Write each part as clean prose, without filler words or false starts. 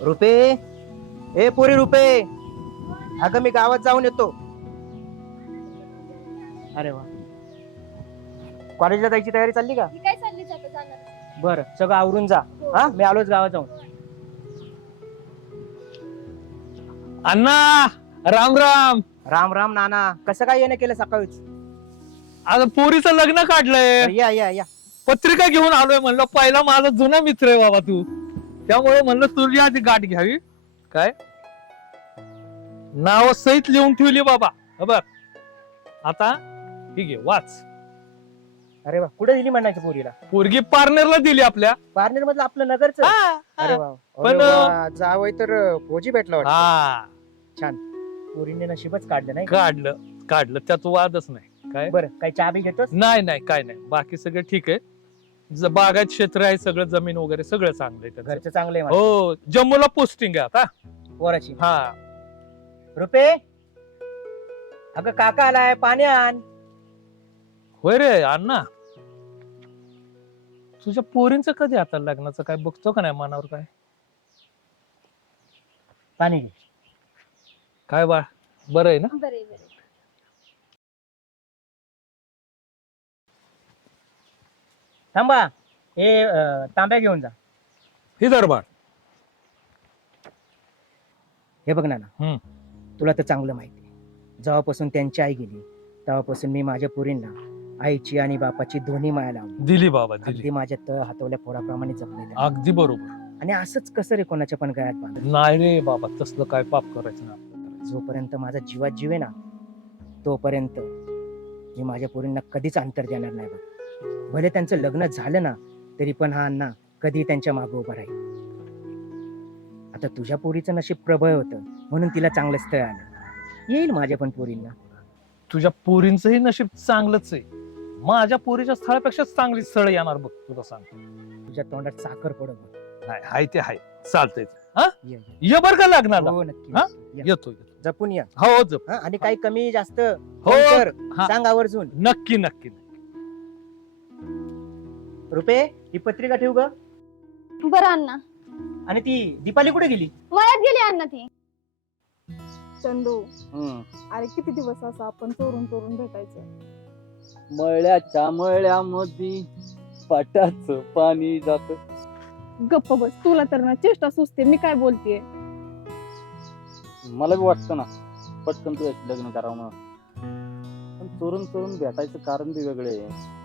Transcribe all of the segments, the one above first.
रुपे, ए पोरी रुपे, अगं मी गावात जाऊन येतो. अरे वा, कॉलेजला जायची तयारी चालली का? मी काय चालली जाता जाणार. बर, सगळं आवरून जा. हा, मी आलोच गावात जाऊन. अण्णा, राम राम. राम राम नाना, कसं काय येणं केलं सकाळीच? आता पोरीचं लग्न काढलंय, या या या. पत्रिका घेऊन आलोय. म्हणलं पहिला माझा जुना मित्र आहे बाबा तू, त्यामुळे म्हणलं तुझी आधी गाठ घ्यावी. काय नाव सहित लिहून ठेवली बाबा. बघ आता ठीक आहे, वाच. अरे वा, कुठे दिली म्हणायची पोरीला? पोरगी पार्नरला दिली आपल्या. पार्लर मधलं आपलं नगरच. अरे वा, पण जावय तर फौजी भेटला वाटतं. हा, छान, पोरीने नशीबच काढलं नाही. काढलं त्यात वादच नाही. काय बरं, काही चहा बी घेतोस? नाही काय नाही, बाकी सगळं ठीक आहे. बागायत क्षेत्र आहे, सगळं जमीन वगैरे सगळं चांगलं आहे त्याचं. घरचं चांगलं आहे माझं. हो, जम्मूला पोस्टिंग आहे आता. पोराची. हा, रुपे, अगं काका आलाय, पाणी आण. होय रे अण्णा, तुझ्या पोरींचं कधी आता लग्नाचं काय बघतो का नाही मनावर? काय पाणी घे. काय बाळ, बरं आहे ना? बरे बरे. थांबा, हे तांब्या घेऊन जा. ही दर बाळ. हे बघ ना, हम्म. तुला तर चांगलं माहिती आहे, जेव्हापासून त्यांची आई गेली तेव्हापासून मी माझ्या पोरींना आईची आणि बापाची दोन्ही माया लावली. दिली बाबा, दिली. अगदी माझ्या तळ हातवल्या फोडाप्रमाणे जपलेल्या. अगदी बरोबर. आणि असंच कसं रे कोणाच्या पण गळ्यात बांधलं? नाही रे बाबा, तसलं काय पाप करायचं ना आपल्याला. जोपर्यंत माझा जीवात जीव आहे ना, तोपर्यंत मी माझ्या पोरींना कधीच अंतर देणार नाही बघ. भले त्यांचं लग्न झालं ना, तरी पण हा अण्णा कधी त्यांच्या मागे उभा राहील. आता तुझ्या पोरीचं नशीब प्रबळ होतं म्हणून तिला चांगलं स्थळ आलं. येईल माझ्या पण पोरींना. तुझ्या पोरींचंही नशीब चांगलंच आहे. माझ्या पोरीच्या स्थळापेक्षा चांगली स्थळ येणार बघ, तुला सांगतो. तुझ्या तोंडात साखर पडत बघ. नाही, हाय ते हाय, चालतंय. हा, ये, ये. ये बर का लग्नाला. हो नक्की हा? नक्की. या. येतो. जपून या. हो जप. हा, आणि काही कमी जास्त हो, कर, हा. सांग आवर्जून. नक्की. रुपे, ही पत्रिका ठेव ग. बरं अण्णा, आणि ती दीपाली कुठे गेली? मळ्यात गेली अण्णा ती. चंदू, अरे किती दिवस असं आपण चोरून चोरून भेटायचं. मळ्याच्या मळ्यामध्ये पाटाचं पाणी जात. गप्प बस, तुला तर ना चेष्टा सुचते. मी काय बोलतेय? मला बी वाटतं ना पटकन तुझ्याशी लग्न करावं म्हणून, पण चोरून चोरून भेटायचं कारण बी वेगळं आहे.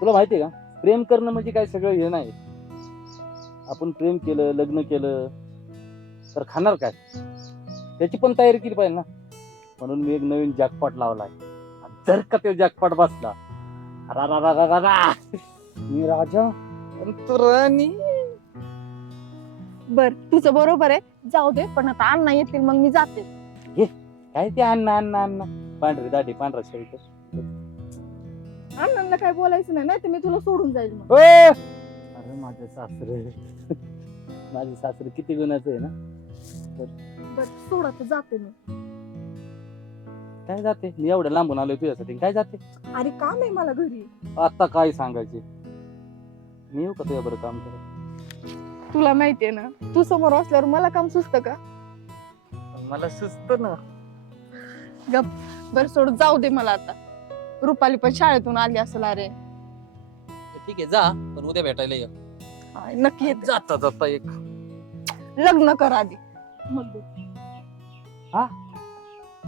तुला माहितीये का, प्रेम करणं म्हणजे काय सगळं हे नाही. आपण प्रेम केलं, लग्न केलं तर खाणार काय, त्याची पण तयारी केली पाहिजे ना. म्हणून मी एक नवीन जॅकपॉट लावलाय. जर का ते जॅकपॉट बसला, मी राजा आणि तू राणी. बर, तुझं बरोबर आहे, जाऊ दे. पण आता अण्णा येतील मग मी जाते. काय ते अण्णा पांढरी दाढी पांढरा शर्ट. अण्णांना काय बोलायचं नाही, नाही तर मी तुला सोडून जाईल मग. अरे माझे सासरे किती गुणाचं आहे ना. बर, सोडा तर जाते मी. काय जाते, मी एवढ्या लांबून आलोय तुझ्यासाठी, काय जाते? अरे काम आहे मला घरी. आता काय सांगायचे, मी येऊ का तुझ्या बरं काम करत? तुला माहितीये ना, तू समोर असल्यावर मला काम सुचतं का? मला सुचत ना. बर सोड, जाऊ दे मला आता. रुपाली पण शाळेतून आली असेल. अरे ठीक आहे, जा, पण उद्या भेटायला ये. नक्की येते. जाता जाता एक लग्न कर आधी, मग दे. हा?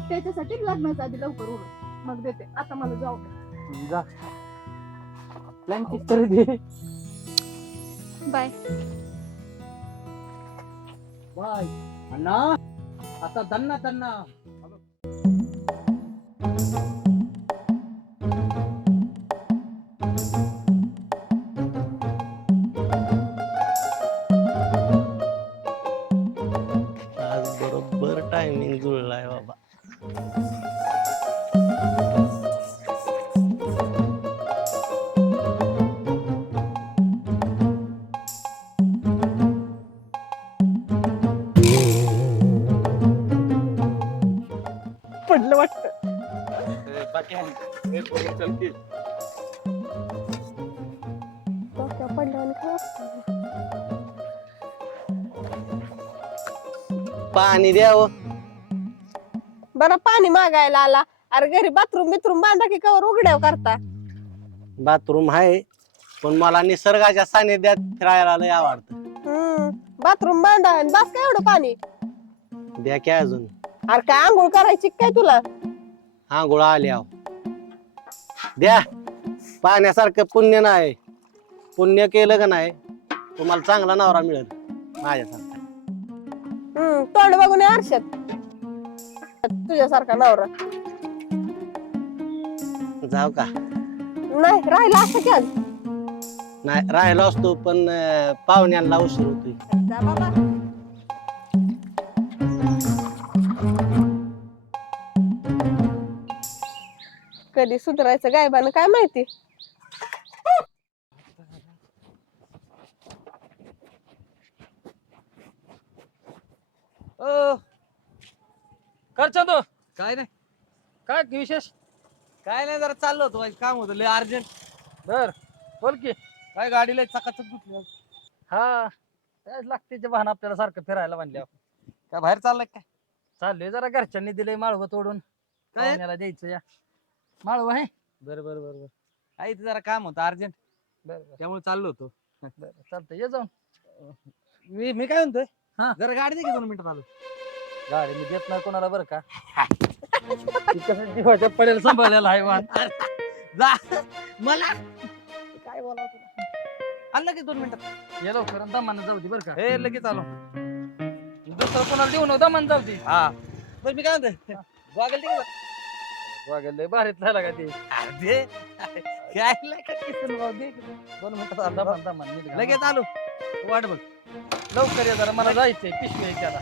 त्याच्यासाठी लग्नाच्या आधी लवकर उरक, मग देते. आता मला जाऊ दे. जा, प्लॅन किती तरी दे. बाय. बाय अण्णा, आता दन्ना. आज बरोबर टायमिंग जुळलाय बाबा. पडलं वाटतं. डोक्यावर पडल्यावर काय वाटतं? पाणी द्यावं. बरं पाणी मागायला आला. अरे घरी बाथरूम बिथरूम बांधा की कवर उघड्याव करता. बाथरूम आहे पण मला निसर्गाच्या सानिध्यात फिरायला लय आवडतं. बाथरूम बांधा आणि बस काय एवढं पाणी. द्या की अजून. अरे काय आंघोळ करायची काय तुला. आंघोळ आली आहो. द्या. पाण्यासारखं पुण्य नाही. पुण्य केलं का नाही तुम्हाला चांगला नवरा मिळेल माझ्यासारखा. तोंड बघून ये आरशात तुझ्यासारखा नवरा. जाऊ का? नाही राहिला असं की आज. नाही राहिलो असतो पण पाहुण्यांना उशीर होतोय. जा बाबा. कधी सुधारायचं गायबानं काय माहिती. करचा तो काय नाही. काय विशेष? काय नाही, जरा चाललो होतो, काम होतं लय अर्जंट. बर बोल की. काय गाडीला चकाचक धुतली. हा त्याच लागतेचे वाहन आपल्याला सारखं फिरायला म्हणल्यावर. काय बाहेर चाललंय काय? चाललोय जरा, घरच्यांनी दिलंय माळवं तोडून पाहुण्याला द्यायचं या. माळवं आहे. बरं बरं बरं बरं. आई जरा काम होतं अर्जंट. बरं त्यामुळे चाललो होतो. बरं चालतंय ये जाऊन. मी काय म्हणतोय, हा जरा गाडी दे की 2 मिनिटात आलो. गाडी मी देत नाही कोणाला बरं का. जीवाच्या पडेल सांभाळलेला आहे वाहन. जा मला काय बोलावं तुला. आलं लगेच 2 मिनिटात. ये लवकर दमानं जाऊ दे बरं का. हे लगेच आलो. दुसरं कोणाला देऊ नव्हतं दमान जाऊ दे. हा बरं मी काय म्हणतोय, वागेल ते वागेल लय भारीत झाला का ते. दे काय किसून भाऊ दे. 2 मिनिटात आलो दमान लगेच आलो. वाट बघ लवकर ये जरा, मला जायचंय पिशवी आहे त्याला.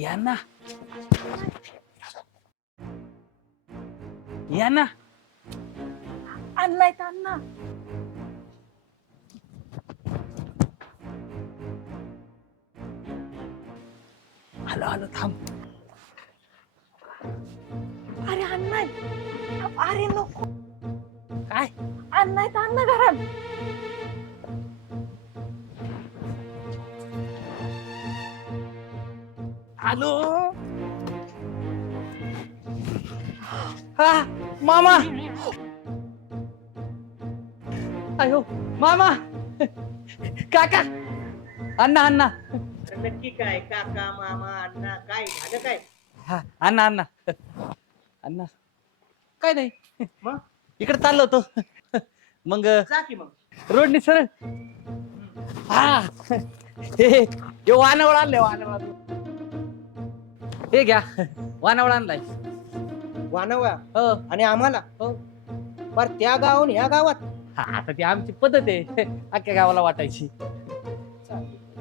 या ना या ना. आणलाय तर अण्णा. आलो आलो थांब. अरे अण्णा. अरे नको. काय? अण्णा तर अण्णा घरात. आलो. हा मामा. अयो मामा. काका. अण्णा अण्णा. नक्की काय काका मामा अण्णा काय झालं काय? हा अण्णा अण्णा अण्णा. काय नाही मग इकडे चाललो होतो. मग जा की मग. रोडनी सरळ. हा हे वानावळ आणले वानावळ. हे घ्या वानावळ आणलाय. वानवा हो आणि आम्हाला हो. पर त्या गावाहून ह्या गावात. हा आता ती आमची पद्धत आहे अख्ख्या गावाला वाटायची.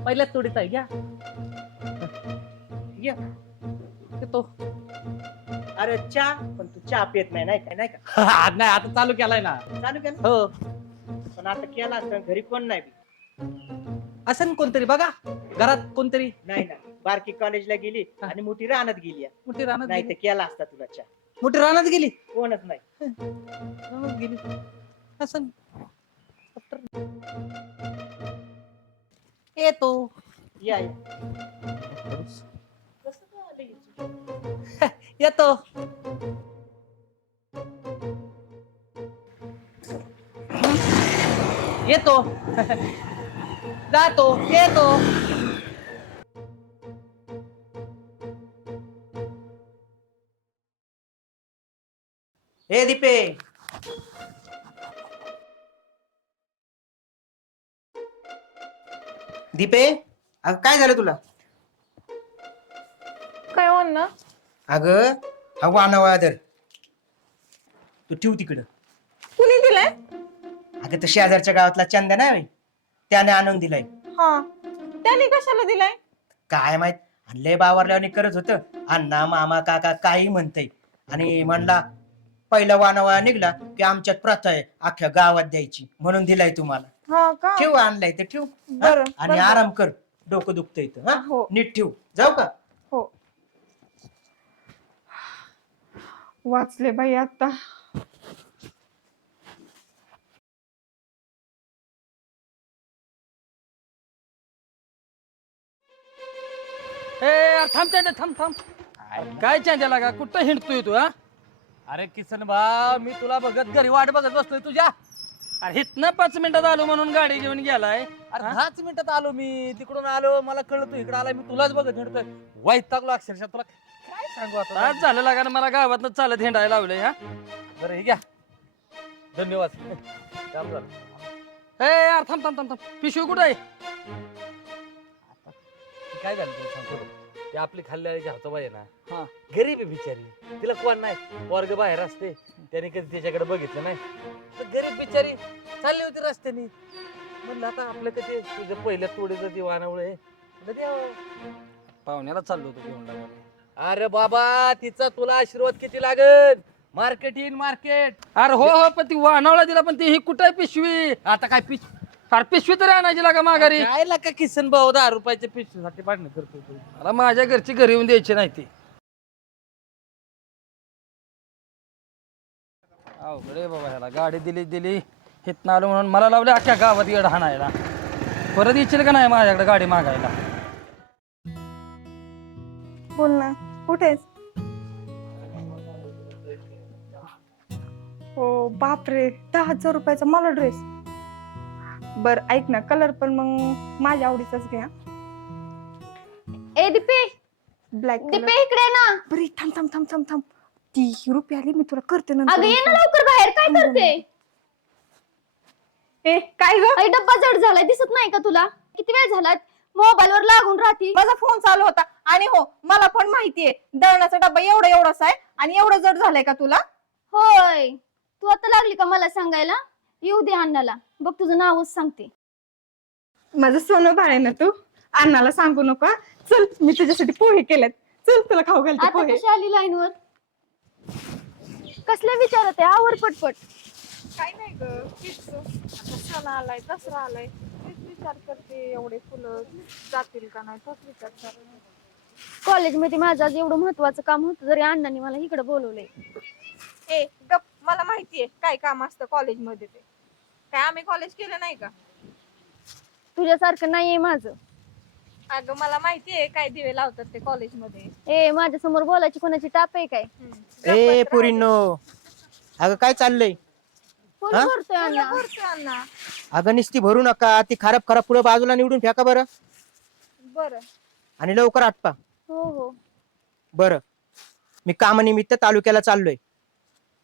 पहिल्याच तोडीत आहे घ्या. ये. येतो. अरे चहा पण तू चहा पित नाही नाही काय नाही का? नाही आता चालू केलाय ना. चालू केलं हो पण आता केला असता घरी कोण नाही बी. असं कोणतरी बघा घरात कोणतरी. नाही ना बारकी कॉलेजला गेली आणि मोठी रानात गेली आहे. मोठी रानात नाही तर गेली. केला असता तुला चहा. मोठी रानात गेली. कोणच नाही. रानात गेली असं. येतो. या येतो. येतो. जातो. येतो. हे दीपे. दीपे अगं काय झालं तुला? काय हो अण्णा. अगं हा वानावा दर तू ठेव तिकडं. कुणी दिलाय. अगं तर शेजारच्या गावातला चंदा नाही त्याने आणून दिलाय. हा त्याने कशाला दिलाय. काय माहित लय बावरल्याने करत होत. अण्णा मामा काका काही म्हणतय आणि म्हणला पहिला वानावा निघला की आमच्यात प्रथा आहे अख्ख्या गावात द्यायची म्हणून दिलाय तुम्हाला. हा का. ठेव आणलाय तर ठेव. बरं, आणि बरं. आराम कर. डोकं दुखतं इथं. हा हो नीट ठेवू. जाऊ का? हो वाचले बाई आता. थांब चांद्या, थांब थांब. काय चांद्याला का कुठं हिंडतोय तू? हा अरे किसन भाऊ, मी तुला बघत घरी वाट बघत बसलोय तुझ्या. अरे इथनं 5 मिनिटात आलो म्हणून गाडी घेऊन गेलाय. अरे 10 मिनिटात आलो मी तिकडून आलो, मला कळलं तू इकडे आलाय, मी तुलाच बघत हिंडतोय. वैतागलो अक्षरशः, तुला काय सांगू आता. आज झालं लागा ना मला गावात चालत हिंडायला लावलंय. हा बरं हे घ्या, धन्यवाद. काम झालं. यार थांब थांब थांब थांब, पिशवी कुठं आहे? काय झालं तुला सांगतो, ते आपली खाल्ल्याची हातोबाई आहे ना, गरीब आहे बिचारी, तिला कोण नाही, वर्ग बाहेर असते, त्याने कधी त्याच्याकडे बघितलं नाही. तर गरीब बिचारी चालली होती रस्त्याने, म्हणलं आता आपलं कधी तुझं पहिल्या तोडीचं ते वानावळे पाहुण्याला चाललो होतो घेऊन. अरे बाबा, तिचा तुला आशीर्वाद किती लागेल, मार्केट इन मार्केट. अरे हो हो, पण ती वानावळा दिला, पण ती ही कुठे पिशवी? आता काय पिशवी? अरे पिशवी तरी आणायची लागा माघारी. काय लागा किसन भाऊ, 10 रुपयाच्या पिशवीसाठी पाडणं करतो तू? मला माझ्या घरची घरी येऊन द्यायची नाही ती. अवघडे बाबा, ह्याला गाडी दिली हिथनं आलो म्हणून मला लावले अख्ख्या गावात येड हाणायला. परत येशील का नाही माझ्याकडे गाडी मागायला? बोल ना, कुठेस? हो बापरे, 10,000 रुपयाचा मला ड्रेस. बर ऐक ना, कलर पण मग माझ्या आवडीचाच घ्या. ए दीपे, ब्लॅक दीपे इकडे ये ना. बरी थांब थांब थांब थांब थांब, ती रुपये आली, मी तुला करते अगं नंतर. ये ना लवकर बाहेर, काय करते? ए काय ग, अरे डब्बा जड झालाय, दिसत नाही का तुला? किती वेळ झाला मोबाईल वर लागून राहती. माझा फोन चालू होता. आणि हो, मला पण माहितीये दळणाचा डब्बा एवढासा आहे आणि एवढं जड झालंय का तुला? होय, तू आता लागली का मला सांगायला? येऊ दे अण्णाला, बघ तुझं नावच सांगते. माझं सोनं बाळ आहे ना तू, अण्णाला सांगू नका. चल, मी तुझ्यासाठी पोहे केलेत, चल तुला खाऊ घालते आता पोहे. कशी आली लाईन वर? कसले विचारत आहे? आवर पटपट. काय नाही ग, सण आलाय, दसरा आलाय, तेच विचार करते, एवढे फुलं जातील का नाही, तोच विचार करते. कॉलेजमध्ये माझं आज एवढं महत्वाचं काम होतं, जरी अण्णांनी मला इकडे बोलवलंय. ए गप, मला माहितीये काय काम असतं कॉलेजमध्ये. ते काय आम्ही कॉलेज केलं नाही का? तुझ्यासारखं नाहीये माझं. अगं मला माहितीये काय दिवे लावतात ते कॉलेजमध्ये. ए माझ्या समोर बोलायची कोणाची टाप आहे काय? ए पोरींनो, अगं काय चाललंय? कोण हा? करतोय अण्णा? अण्णा अगं नुसती भरू नका, ती खराब पुढे बाजूला निवडून फेका बरं, बरं. आणि लवकर आटपा. हो हो. बरं, मी कामानिमित्त तालुक्याला चाललोय,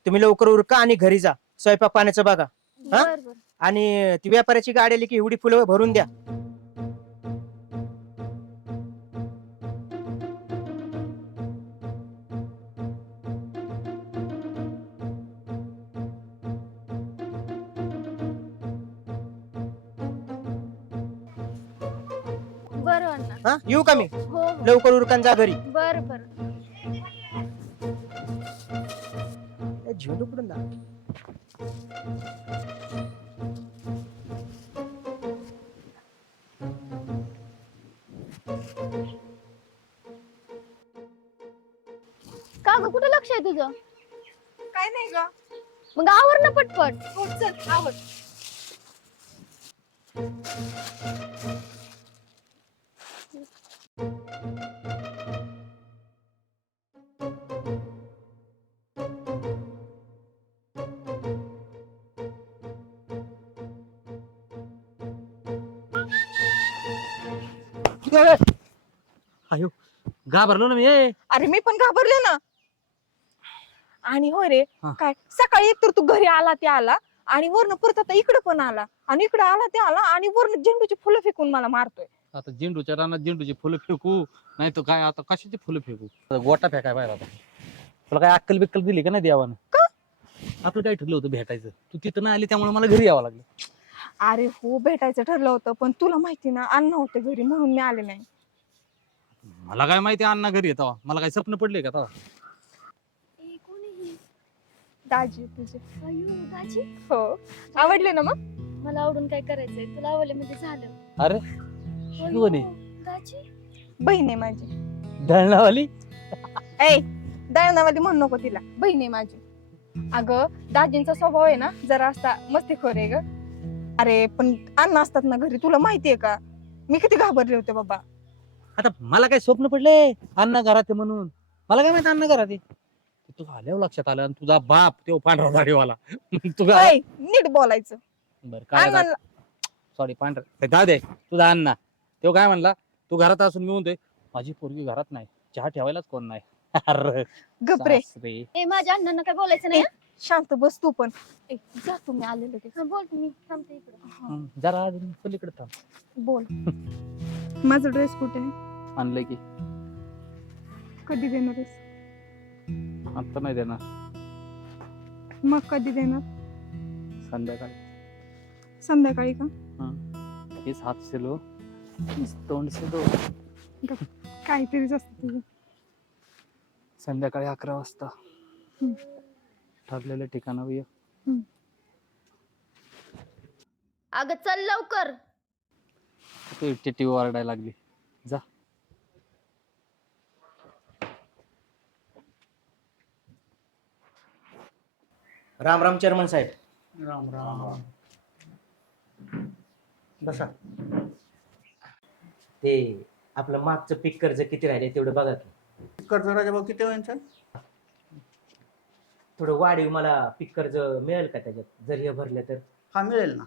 तुम्ही लवकर उरका आणि घरी जा, स्वयंपाक पाण्याचं बघा. हा? बर बर. आणि ती व्यापाऱ्याची गाडी आली की एवढी फुलं भरून द्या. बरं अण्णा. हा, येऊ का मी? हो हो. लवकर उरकान जा घरी. बर बर. झेंडू कुठून दा? का ग, कुठे लक्ष आहे तुझं? काय नाही ग, मग आवर ना पटपट. हो चल आवड. अयो, घाबरलो ना मी. अरे मी पण घाबरले ना. आणि होय रे, हा. काय सकाळी एक तर तू घरी आला ते आला, आणि वरनं परत आता इकडे पण आला, आणि इकडे आला ते आला, आणि वरनं झेंडूची फुलं फेकून मला मारतोय. आता झेंडूच्या रानात झेंडूची फुलं फेकू, नाही तर काय आता कशाची फुलं फेकू? आता गोटा फेकाय पाहिजे. आता तुला काय अक्कल बिक्कल दिली का नाही देवानं? आपलं काय ठरलं होतं भेटायचं, तू तिथं नाही आली त्यामुळे मला घरी यावं लागलं. अरे हो, भेटायचं ठरलं होतं, पण तुला माहिती ना अण्णा होते घरी म्हणून मी आले नाही. मला काय माहिती अण्णा घरी येतावा, मला काय स्वप्न पडले का तेव्हा? ए कोण आहे ही? दाजी तुझे. अयो दाजी, हो, आवडले ना मग? मला आवडून काय करायचंय? तुला आवडलं म्हणजे झालं. अरे अयो, शिवणी, दाजी बहीण आहे माझी. दळणावाली ऐ दळणावाली म्हणू नको तिला, बहीण आहे माझी. अगं दाजींचा स्वभाव आहे ना जरा असा मस्तीखोर आहे ग. अरे पण अण्णा असतात ना घरी, तुला माहितीये का मी किती घाबरले होते बाबा. आता मला काय स्वप्न पडले अण्णा घरात आहे म्हणून? मला काय माहिती अण्णा घरात आहे? ते तुझं आल्यावर लक्षात आलं आणि तुझा बाप तो पांढरा दाढीवाला तुझा ऐ नीट बोलायचं. बरं काय अण्णा सॉरी पांढरा जाऊ दे. तुझा अण्णा तो काय म्हणला, तू घरात असून मी म्हणतोय माझी पोरगी घरात नाही, चहा ठेवायलाच कोण नाही. अरे गपरे, सासरे. ए माझ्या अण्णांना काय बोलायचं नाही हं? शांत बस तू पण. ए जा तुम्ही आले लगेच. हा, बोल तुम्ही थांबते इकडे. हा, जरा अजून पलीकडे थांब. बोल. माझा ड्रेस कुठे आहे? आणलंय की कधी देणार आहेस? आता नाही देणार, मग कधी देणार? संध्याकाळी. संध्याकाळी का? इस हात से लो, इस तोंड से दो. काहीतरीच असतं तुझं. संध्याकाळी 11 वाजता हम्म. ठरलेल्या ठिकाणावर ये. अगं चल लवकर. ते टीटी ओरडायला लागली. जा. राम राम चेअरमन साहेब. राम राम. बसा. ते आपलं मागचं पीक कर्ज किती राहिले तेवढं बघा की. कर्ज राजा भाऊ किती व्हायचं? थोडं वाढीव मला पीक कर्ज मिळेल का त्याच्यात, जर हे भरलं तर? हा मिळेल ना,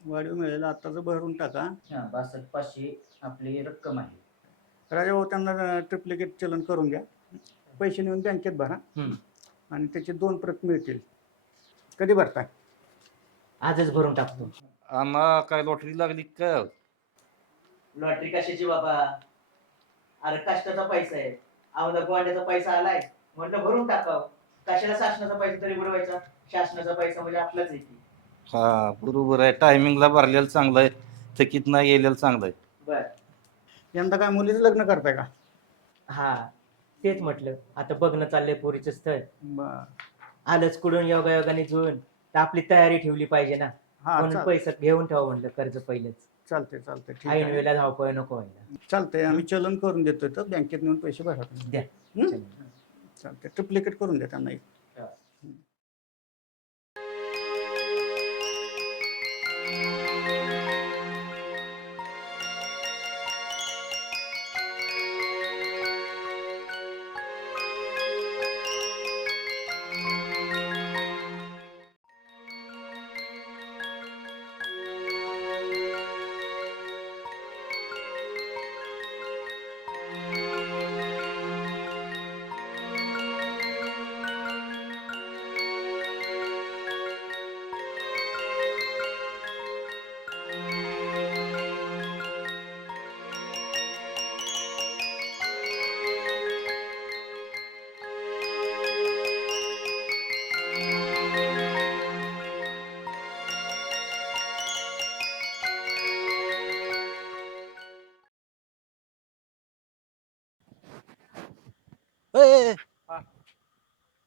वाढीव मिळेल. आत्ताच भरून टाका. 62,500 आपली रक्कम आहे. राजा भाऊ त्यांना ट्रिप्लिकेट चलन करून घ्या. पैसे नेऊन बँकेत भरा हम्म. आणि त्याची 2 प्रत मिळतील. कधी भरताय? आजच भरून टाकतो. अण्णा काय लॉटरी लागली काय? लॉटरी कशाची बाबा, अरे कष्टाचा पैसा आहे. अवधा गोंड्याचा पैसा आलाय, म्हटलं भरून टाकाव. कशाला शासनाचा पैसा तरी बुडवायचा? शासनाचा पैसा म्हणजे आपलाच आहे की. हा बरोबर आहे, टायमिंगला भरलेलं चांगलं आहे, थकीत नाही गेलेलं चांगलं आहे. बर. यंदा काय मुलीचं लग्न करताय का? हा तेच म्हटलं, आता बघणं चाललंय पोरीचं स्थळ. बर. आलंच कुठून योगायोगाने जुळून, तर आपली तयारी ठेवली पाहिजे ना. हा म्हणून पैसा घेऊन ठेवा म्हणलं कर्ज पहिलेच. चालतंय चालतंय, ठीक ऐन आहे. वेळेला धावपळ नको व्हायला. चालतंय, आम्ही चलन करून देतोय तर बँकेत नेऊन पैसे भरा. द्या. हं? चालतंय, ट्रिप्लिकेट करून द्या त्यांना एक.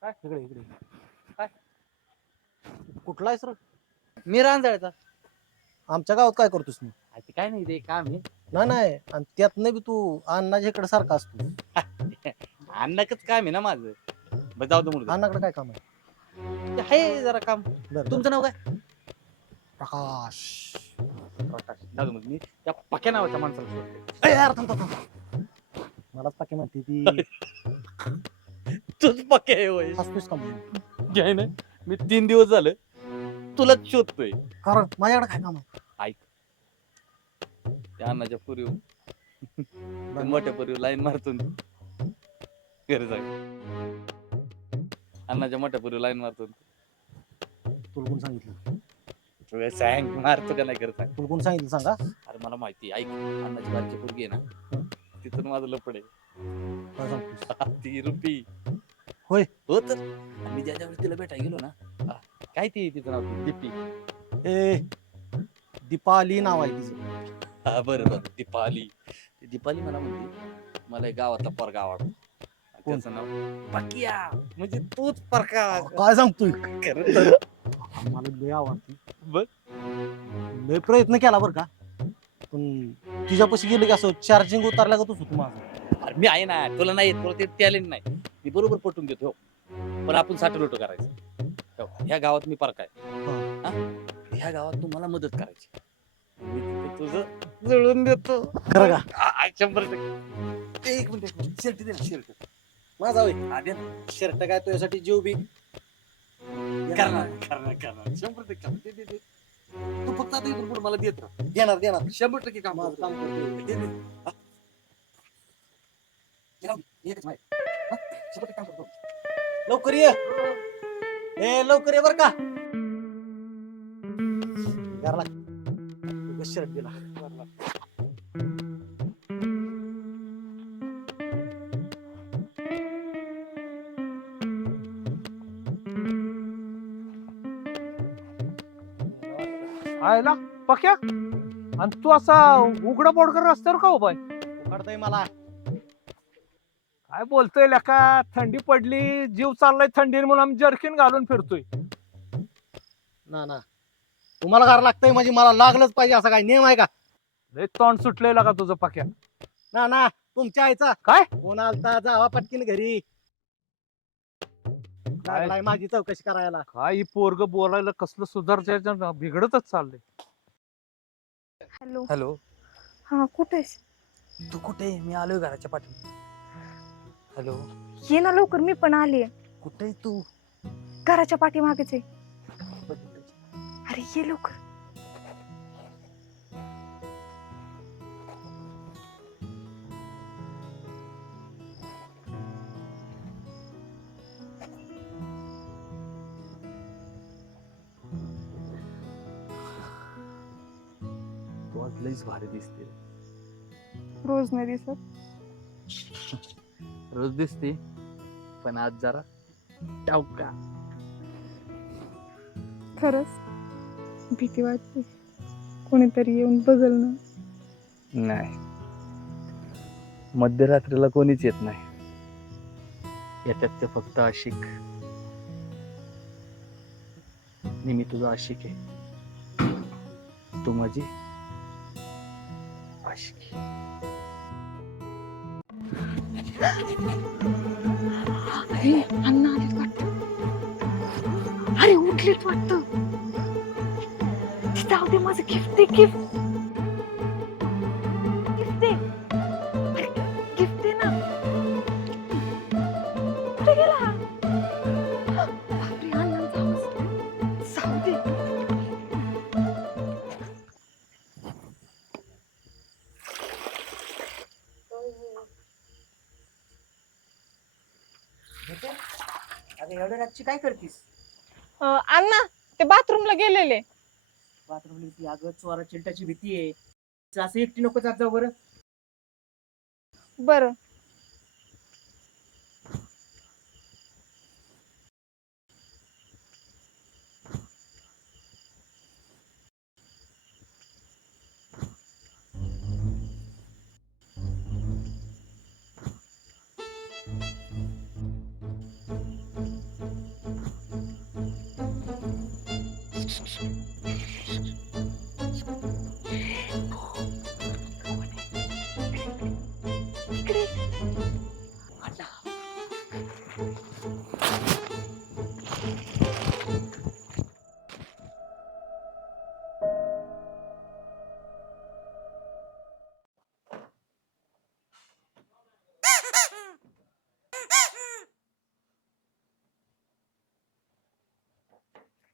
काय इकडे इकडे कुठला आहेस रे? मी रांजायचा. आमच्या गावात काय करतोस मी? ते काय नाही, ते काम आहे. नाही आणि त्यातनं बी तू अण्णाच्या इकडे सारखा असतो. अण्णाकच काम आहे ना माझं. बरं जाऊ दे मुलगा. अण्णाकडे काय काम आहे? ते आहे जरा काम. बरं, तुमचं नाव काय? प्रकाश. प्रकाश. जाऊ दे मग, मी त्या पक्या नावाच्या माणसाला शोधतो. ए, यार, थांब, थांब, थांब. मलाच पाके म्हणते ती. तूच पक्या आहे होय. हसतोस का म्हणून? काय ना, मी 3 दिवस झालं तुलाच शोधतोय. कारण माझ्याकडे काय काम आहे? त्या अण्णाच्या पुरीव मोठ्या पुरीव लाईन मारतो ना. घरी जाऊ. अण्णाच्या मोठ्या पुरीव लाईन मारतो. तुला कोण सांगितलं? तू सांग, मारतो का नाही करत सांग. तुला कोण सांगितलं सांगा? अरे मला माहिती, ऐक. अण्णाची बारकी पोरगी आहे ना, तिथून माझं लपड आहे. काय सांगतोस? ती रुपी होय. हो तर मी ज्या वेळेस तिला भेटायला गेलो ना, काय ती तिचं नाव दीपी. ए, दीपाली नाव आहे तिचं. हा बरं दीपाली. ती दीपाली मला म्हणते मला एक गावातला पोरगा आवडतो. त्याचं नाव पक्या, म्हणजे तूच परका. काय सांगतोय? खरं तर. मला लय आवडते. बघ. लय प्रयत्न केला बरं का, पण तुझ्यापाशी गेलं की असं चार्जिंग उतरला का तू माझं. अरे मी आहे ना, तुला नाही येत, तुला ते टॅलेंट नाही. मी बरोबर पटवून देतो हो. पण आपण साठलोट करायचं हो, ह्या गावात मी परक आहे. हा? ह्या गावात तू मला मदत करायची. मी तिथं तुझं जुळून देतो. खरं का? 100%. एक मिनिट शर्ट दे ना, शर्ट. माझा होय. हा, दे ना. शर्ट काय तुझ्यासाठी जीव बी करणार 100%. दे. तू फक्त आता इथून पुढे मला देत राहा. देणार 100% काम माझं करतो. काम करतो. दे. हा. दे राहू दे. एकच माहिती. हा? 100% काम करतो. लवकर ये. ए लवकर ये बर का. शर्ट दिला. आयला पक्या, आणि तू असा उघडा बोडकर रस्त्यावर का उभा आहे? उकडतंय मला. काय बोलतोय लेका, थंडी पडली, जीव चाललाय थंडीने म्हणून आम्ही जर्किन घालून फिरतोय. ना तुम्हाला गार लागतंय म्हणजे मला लागलंच पाहिजे असा काय नियम आहे का? लय तोंड सुटलेला का तुझं पक्या? ना तुमच्या आईचा काय? फोन आलता, जावा पटकीन घरी. लागलाय माझी चौकशी करायला. काय पोरग बोलायला कसलं सुधारच्या बिघडतच चाललंय. हॅलो. हॅलो, हा कुठेस? तू कुठे? मी आलोय घराच्या पाठी. हॅलो, ये ना लवकर, मी पण आले. कुठे तू? घराच्या पाठीमागेच आहे. अरे ये लवकर. तू आज लईच भारी दिसते. रोज नाही दिसत. रोज दिसते, पण आज जरा टावका. खरंच भीती वाटते, कोणीतरी येऊन बघल ना. नाही, मध्यरात्रीला कोणीच येत नाही. येतात ते फक्त आशिक. मी तुझा आशिक आहे, तू माझी आशिकी. अरे अण्णा आलेत वाटतं. अरे उठलेत वाटतं. जाऊ दे, माझं गिफ्ट दे. गिफ्ट दे. अरे गिफ्ट दे ना. कुठे गेला? बापरे, अण्णांचा आवाज. जाऊ दे. अरे एवढ्या रातची काय करतीस? अण्णा ते बाथरूमला गेलेले. बाथरूमला अगं चोरा चिलटाची भीती आहे. असं एकटी नको जात जाऊ बरं. बरं.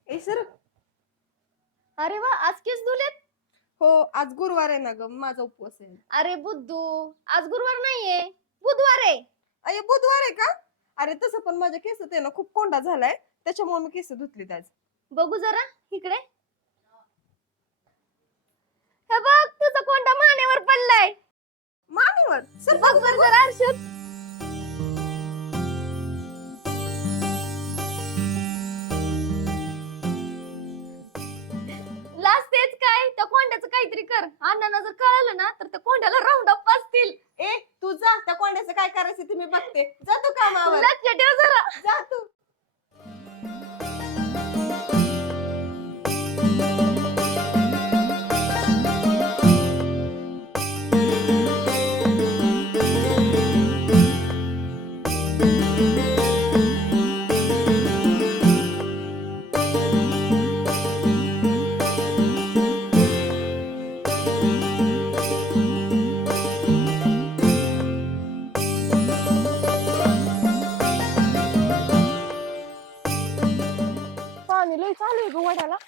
ए सर. अरे वा, आज केस धुलेत. हो, आज गुरुवार आहे ना ग, माझा उपवास आहे. अरे बुद्धू, आज गुरुवार नाहीये, बुधवार आहे. अरे बुधवार आहे का? अरे तसं पण माझ्या केसात आहे ना खूप कोंडा झालाय, त्याच्यामुळे मी केस धुतलीत आज. बघू जरा इकडे. हे बघ, तुझा कोंडा मानेवर पडलाय. मानेवर? सर बघ बर जरा आरशात. लास्ट तेच काय, त्या कोंड्याचं काहीतरी कर. अण्णांना जर कळलं ना तर त्या कोंड्याला राऊंड अप असतील. ए तू जा, त्या कोंड्याचं काय करायचं ते मी बघते. जा तू कामावर. लक्ष ठेव जरा. जा तू.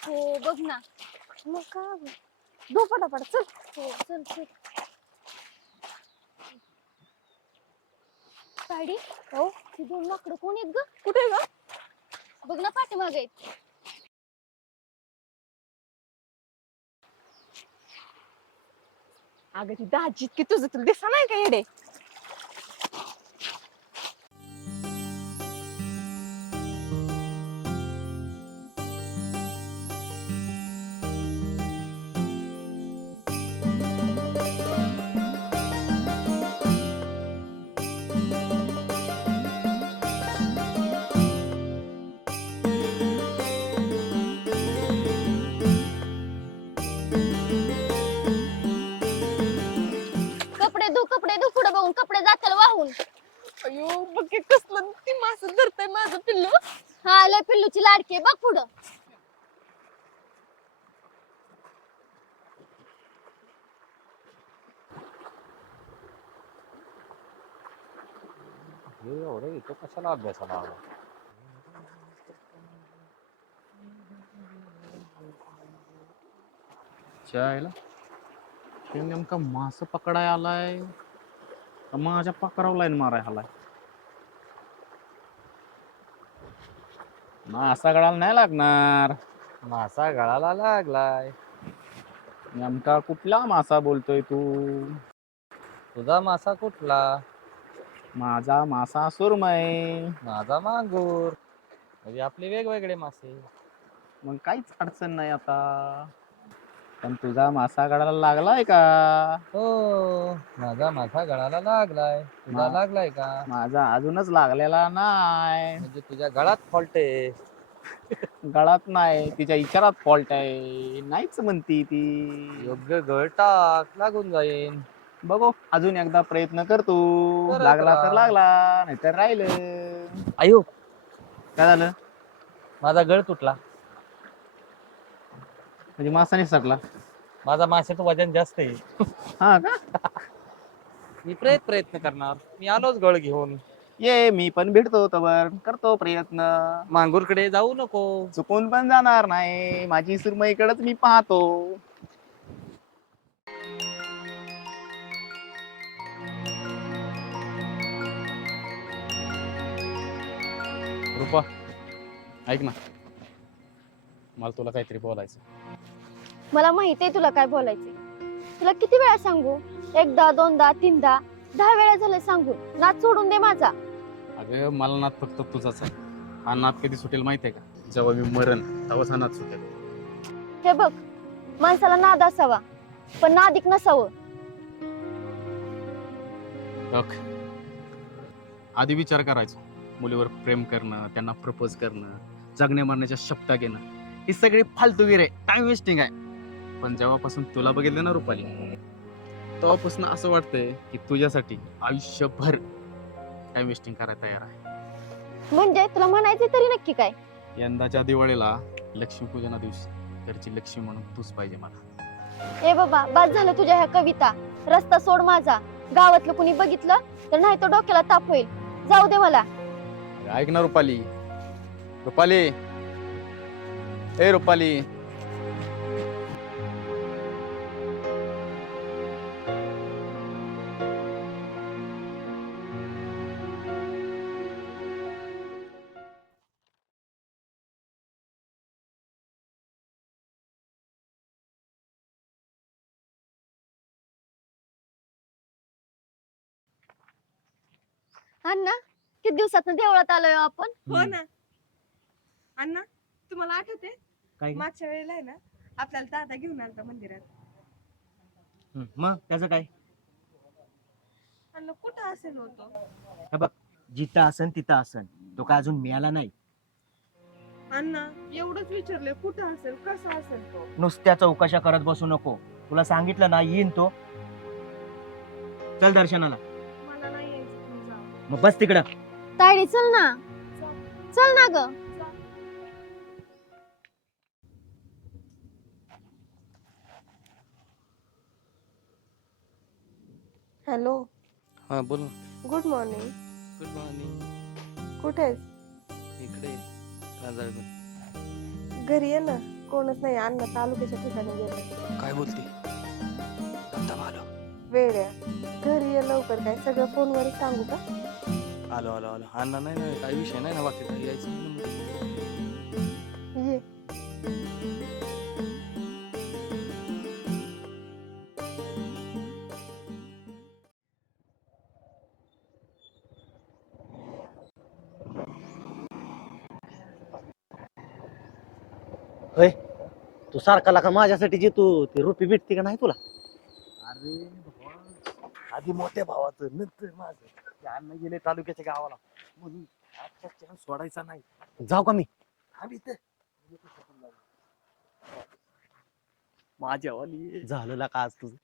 हो बघ ना. मग का दो पटापट चल. हो चल चल. साडी हो ही दोन माकडं कोण आहेत ग? कुठे ग? बघ ना पाठीमागे आहेत. अगं ती दाजी की तुझं तुला दिसा नाही का येडे? कपडे धु पुढे बघून कपडे जातील वाहून. अयो बघ की कसलं ती मासं धरतय माझं पिल्लू. हा लय पिल्लूची लाडकी आहे, बघ पुढं. एवढं इथं कशाला अभ्यासाला आला? चायला ते नेमका मास पकडाय आलाय का माझ्या पकडाव लाईन माराय आलाय? मासा गळाला नाही लागणार. मासा गळाला लागलाय. नेमका कुठला मासा बोलतोय तू? तुझा मासा कुठला? माझा मासा सुरमई. माझा मांगूर. म्हणजे आपले वेगवेगळे मासे. मग काहीच अडचण नाही आता. पण तुझा मासा गळाला लागलाय का? हो माझा मासा गळाला लागलाय. तुझा लागलाय का? माझा अजूनच लागलेला नाही. म्हणजे तुझ्या गळात फॉल्ट आहे. गळात नाही, तिच्या विचारात फॉल्ट आहे. नाहीच म्हणती ती. योग्य गळ टाक, लागून जाईन. बघू अजून एकदा प्रयत्न करतो. लागला तर लागला, नाहीतर राहिलं. आयो काय झालं? माझा गळ तुटला. म्हणजे मासा नाही सटला. माझा माशाचं वजन जास्त आहे. हा का? मी प्रयत्न करणार. मी आलोच गळ घेऊन. ये मी पण भेटतो तवर करतो प्रयत्न. मांगूरकडे जाऊ नको. चुकून पण जाणार नाही. माझी सुरमईकडेच मी पाहतो. रुपा ऐक ना, मला तुला काहीतरी बोलायचं. मला माहिती आहे तुला काय बोलायचंय. तुला किती वेळा सांगू? एकदा, दोनदा, तीनदा, 10 वेळा झालं सांगून. नाद सोडून दे माझा. अगं मला नाद फक्त तुझाच आहे. हा नाद कधी सुटेल माहितीये का? जेव्हा मी मरण तेव्हाच हा नाद सुटेल. हे बघ, माणसाला नाद असावा पण नादिक नसावं. बघ आधी विचार करायचो. मुलीवर प्रेम करणं, त्यांना प्रपोज करणं, जगण्या मरण्याच्या शपथा घेणं, ही सगळी फालतूगिरी आहे, टाइम वेस्टिंग आहे. पण जेव्हापासून तुला बघितलं ना रुपाली, तेव्हापासून असं वाटतंय की तुझ्यासाठी आयुष्यभर टाइम वेस्टिंग करायला तयार आहे. म्हणजे तुला म्हणायचं तरी नक्की काय? यंदाच्या दिवाळीला लक्ष्मीपूजना दिवशी घरची लक्ष्मी म्हणून तूच पाहिजे मला. ए बाबा, बस झालं तुझ्या ह्या कविता. रस्ता सोड माझा. गावातलं कुणी बघितलं तर नाही तर डोक्याला ताप होईल. जाऊ दे मला. अगं ऐक ना रुपाली. रुपाली ए रुपाली. अण्णा, किती दिवसात देवळात आलोय हो आपण. हो ना. अण्णा तुम्हाला आठवते काय ग? मागच्या वेळेला आहे ना आपल्याला दादा घेऊन आलता मंदिरात. मग त्याचं काय? अण्णा कुठं असेल होतो? हे बघ, जिथं असन तिथं असन. तो काय अजून मिळाला नाही. अण्णा एवढंच विचारले कुठं असेल, कसा असेल तो? नुसत्या चौकशा करत बसू नको. तुला सांगितलं ना, येईन तो. चल दर्शनाला. मला नाही यायचं, तुम्ही जावा. मग बस तिकडं. तायडी चल ना. चल ना ग. हॅलो, हा बोल. Good morning. Good morning. कुठे आहेस? इकडे घरी ये ना. कोणच नाही, अण्णा तालुक्याच्या ठिकाणी गेले. काय बोलते आता आलो वेड्या, घरी ये लवकर, काय सगळं फोनवर सांगू का? आलो आलो आलो अण्णा नाही ना काही विषय नाही ना बाकी काही यायचं ये. होय तू सारखा का माझ्यासाठी जे तू ती रुपी भेटते का नाही तुला? अरे भावा, आधी मोठ्या भावाचं नंतर माझं ते अण्णा गेले तालुक्याच्या गावाला म्हणून आजचा चान्स सोडायचा नाही. जाऊ का मी? आम्ही तर माझ्यावाली झालं का आज तुझं?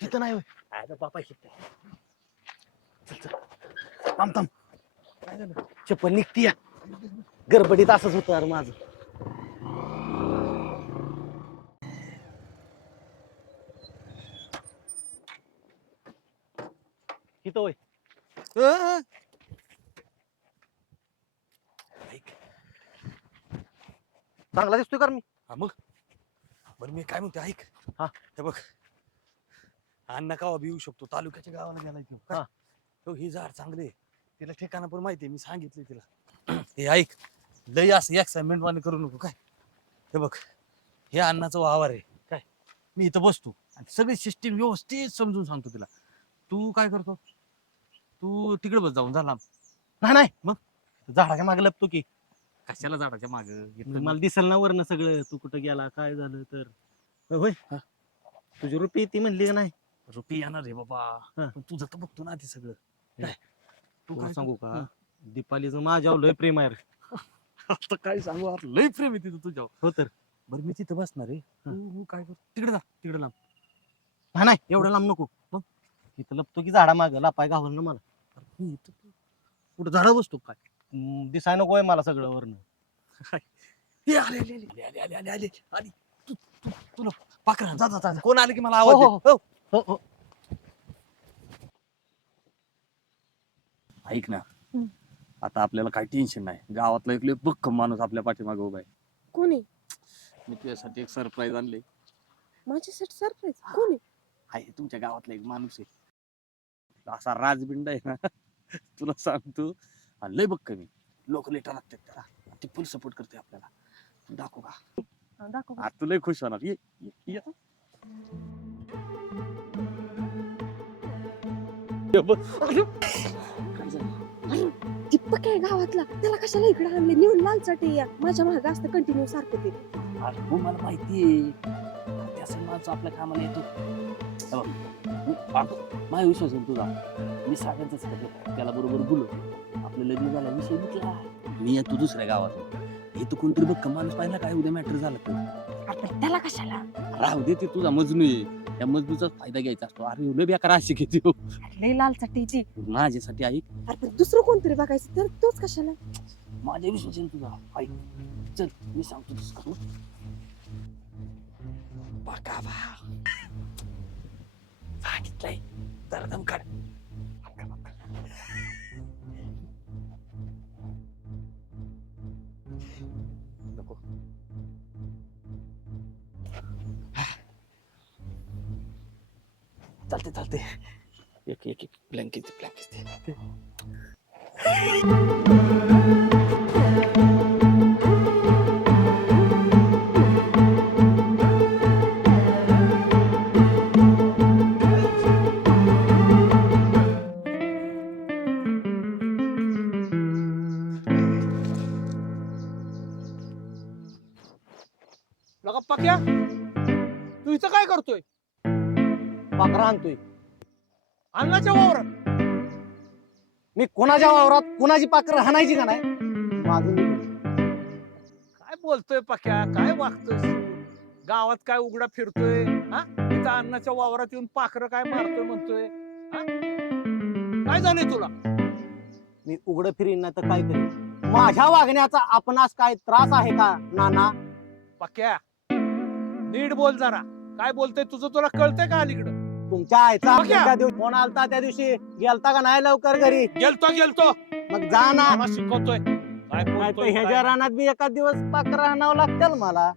तिथं नाही होय. अरे बाबा हित थांब थांब. काय झालं? चप्पल निघती या गडबडीत असंच होतं अरे माझं. इथं होय. चांगला दिसतोय का रे मी? हा मग बरं मी काय म्हणते ऐक हा. हे बघ अण्णा कावा बी येऊ शकतो तालुक्याच्या गावाला गेलाय तो हा. तो ही झाड चांगले तिला ठिकाणा पण माहितीये मी सांगितले तिला हे ऐक लय असं एक्साइटमेंट वाणी करू नको काय हे बघ हे अण्णाचं वावर आहे काय मी इथं बसतो आणि सगळी सिस्टीम व्यवस्थित समजून सांगतो तिला तू काय करतो तू तिकडे बस जाऊन झाला नाही नाही मग झाडाच्या मागे लपतो की. कशाला झाडाच्या मागे मला दिसल ना वरनं सगळं तू कुठं गेला काय झालं तर. होय हा. तुझी रुपी ती म्हणली का नाही? रुपी येणार रे बाबा हा. पण तुझं तर बघतो ना ते सगळं काय तू तुला काय सांगू हा. का दीपालीचं माझ्यावर लय प्रेम आहे रे. आता काय सांगू यार, लय प्रेम आहे तिथं तुझ्यावर. हो तर. बरं मी तिथं बसणार आहे तू काय कर तिकडे जा तिकडे लांब नाही नाही एवढं लांब नको. मग इथं लपतो की झाडा मागं लापाय गावलं ना मला. अरे मी इथं कुठं झाडा बसतो काय दिसाय नको आहे मला सगळं वरनं. हे आले आले आले आले आले आले आले आली तुला पाकरा जा जा जा कोण आले की मला हो, आवाज हो, दे. हो. हो हो. ऐक ना हम्म. आता आपल्याला काही टेन्शन नाही गावातला एक लय भक्कम माणूस आपल्या पाठीमागे उभा आहे कोणी? मी तुझ्यासाठी एक सरप्राईज आणले माझ्यासाठी सरप्राईज? कोणी? आहे तुमच्या गावातला एक माणूस आहे असा राजबिंड आहे ना तुला सांगतो आणि लय भक्कम आहे लोक लेटर लागतात त्याला ते फुल सपोर्ट करते आपल्याला दाखव का दाखव. आता तू लय खुश होणार ये ये, ये. ये बघ. काय झालं? दीपक आहे गावातला, त्याला कशाला इकडे आणले? नेऊन लाल चाटे या माझ्या महाग असतं कंटिन्यू सारखं ते. अरे हो मला माहितीये त्या सन्मानचा आपल्या कामाला येतो हे बघ, माझा विश्वास आहे तुझा मी सगळ्यांचाच करतो त्याला बरोबर बोलू आपलं लग्न झालं विषय मिटला मी येतो दुसऱ्या गावात हे तर कोणतरी बघ माणूस पाहिला काय उद्या मॅटर झालं तर अरे त्याला कशाला? राहू दे ते तुझा मजनू आहे त्या मजनूचा फायदा घ्यायचा असतो अरे लय बेकार अशी घेते लय लाल चाटीची. माझ्यासाठी ऐक अरे पण दुसरं कोणतरी बघायचं तर तोच कशाला? माझ्या विश्वास आहे तुझा ऐक चल मी सांगतो तसं करू बघा बा सांगितलंय जरा दम काढ नको चालते चालते एक एक एक ब्लँकेट दे लगा पक्या तू इथं काय करतोय? पाखरा आणतोय. अन्नाच्या वावरात मी कोणाच्या वावरात कोणाची पाखरं हाणायची का नाही माझं मी. काय बोलतोय पक्या, काय वागतोय गावात, काय उघडा फिरतोय हा? इथं अन्नाच्या वावरात येऊन पाखरं काय मारतोय म्हणतोय हा? काय झालंय तुला? मी उघडं फिरीन नाही तर काय करीन? माझ्या वागण्याचा आपणास काय त्रास आहे का नाना? पक्या नीट बोल जरा, काय बोलतोय तुझं तुला कळतंय का अलीकडं? तुमच्या आईचा बघ्या. त्या दिवशी फोन आलता, त्या दिवशी गेलता का नाही लवकर घरी? गेलतो मग जा ना. मला शिकवतोय काय नाही तर बोलतोय, ह्याच्या काय रानात बी एका दिवस पाखरं आणावं लागतील मला.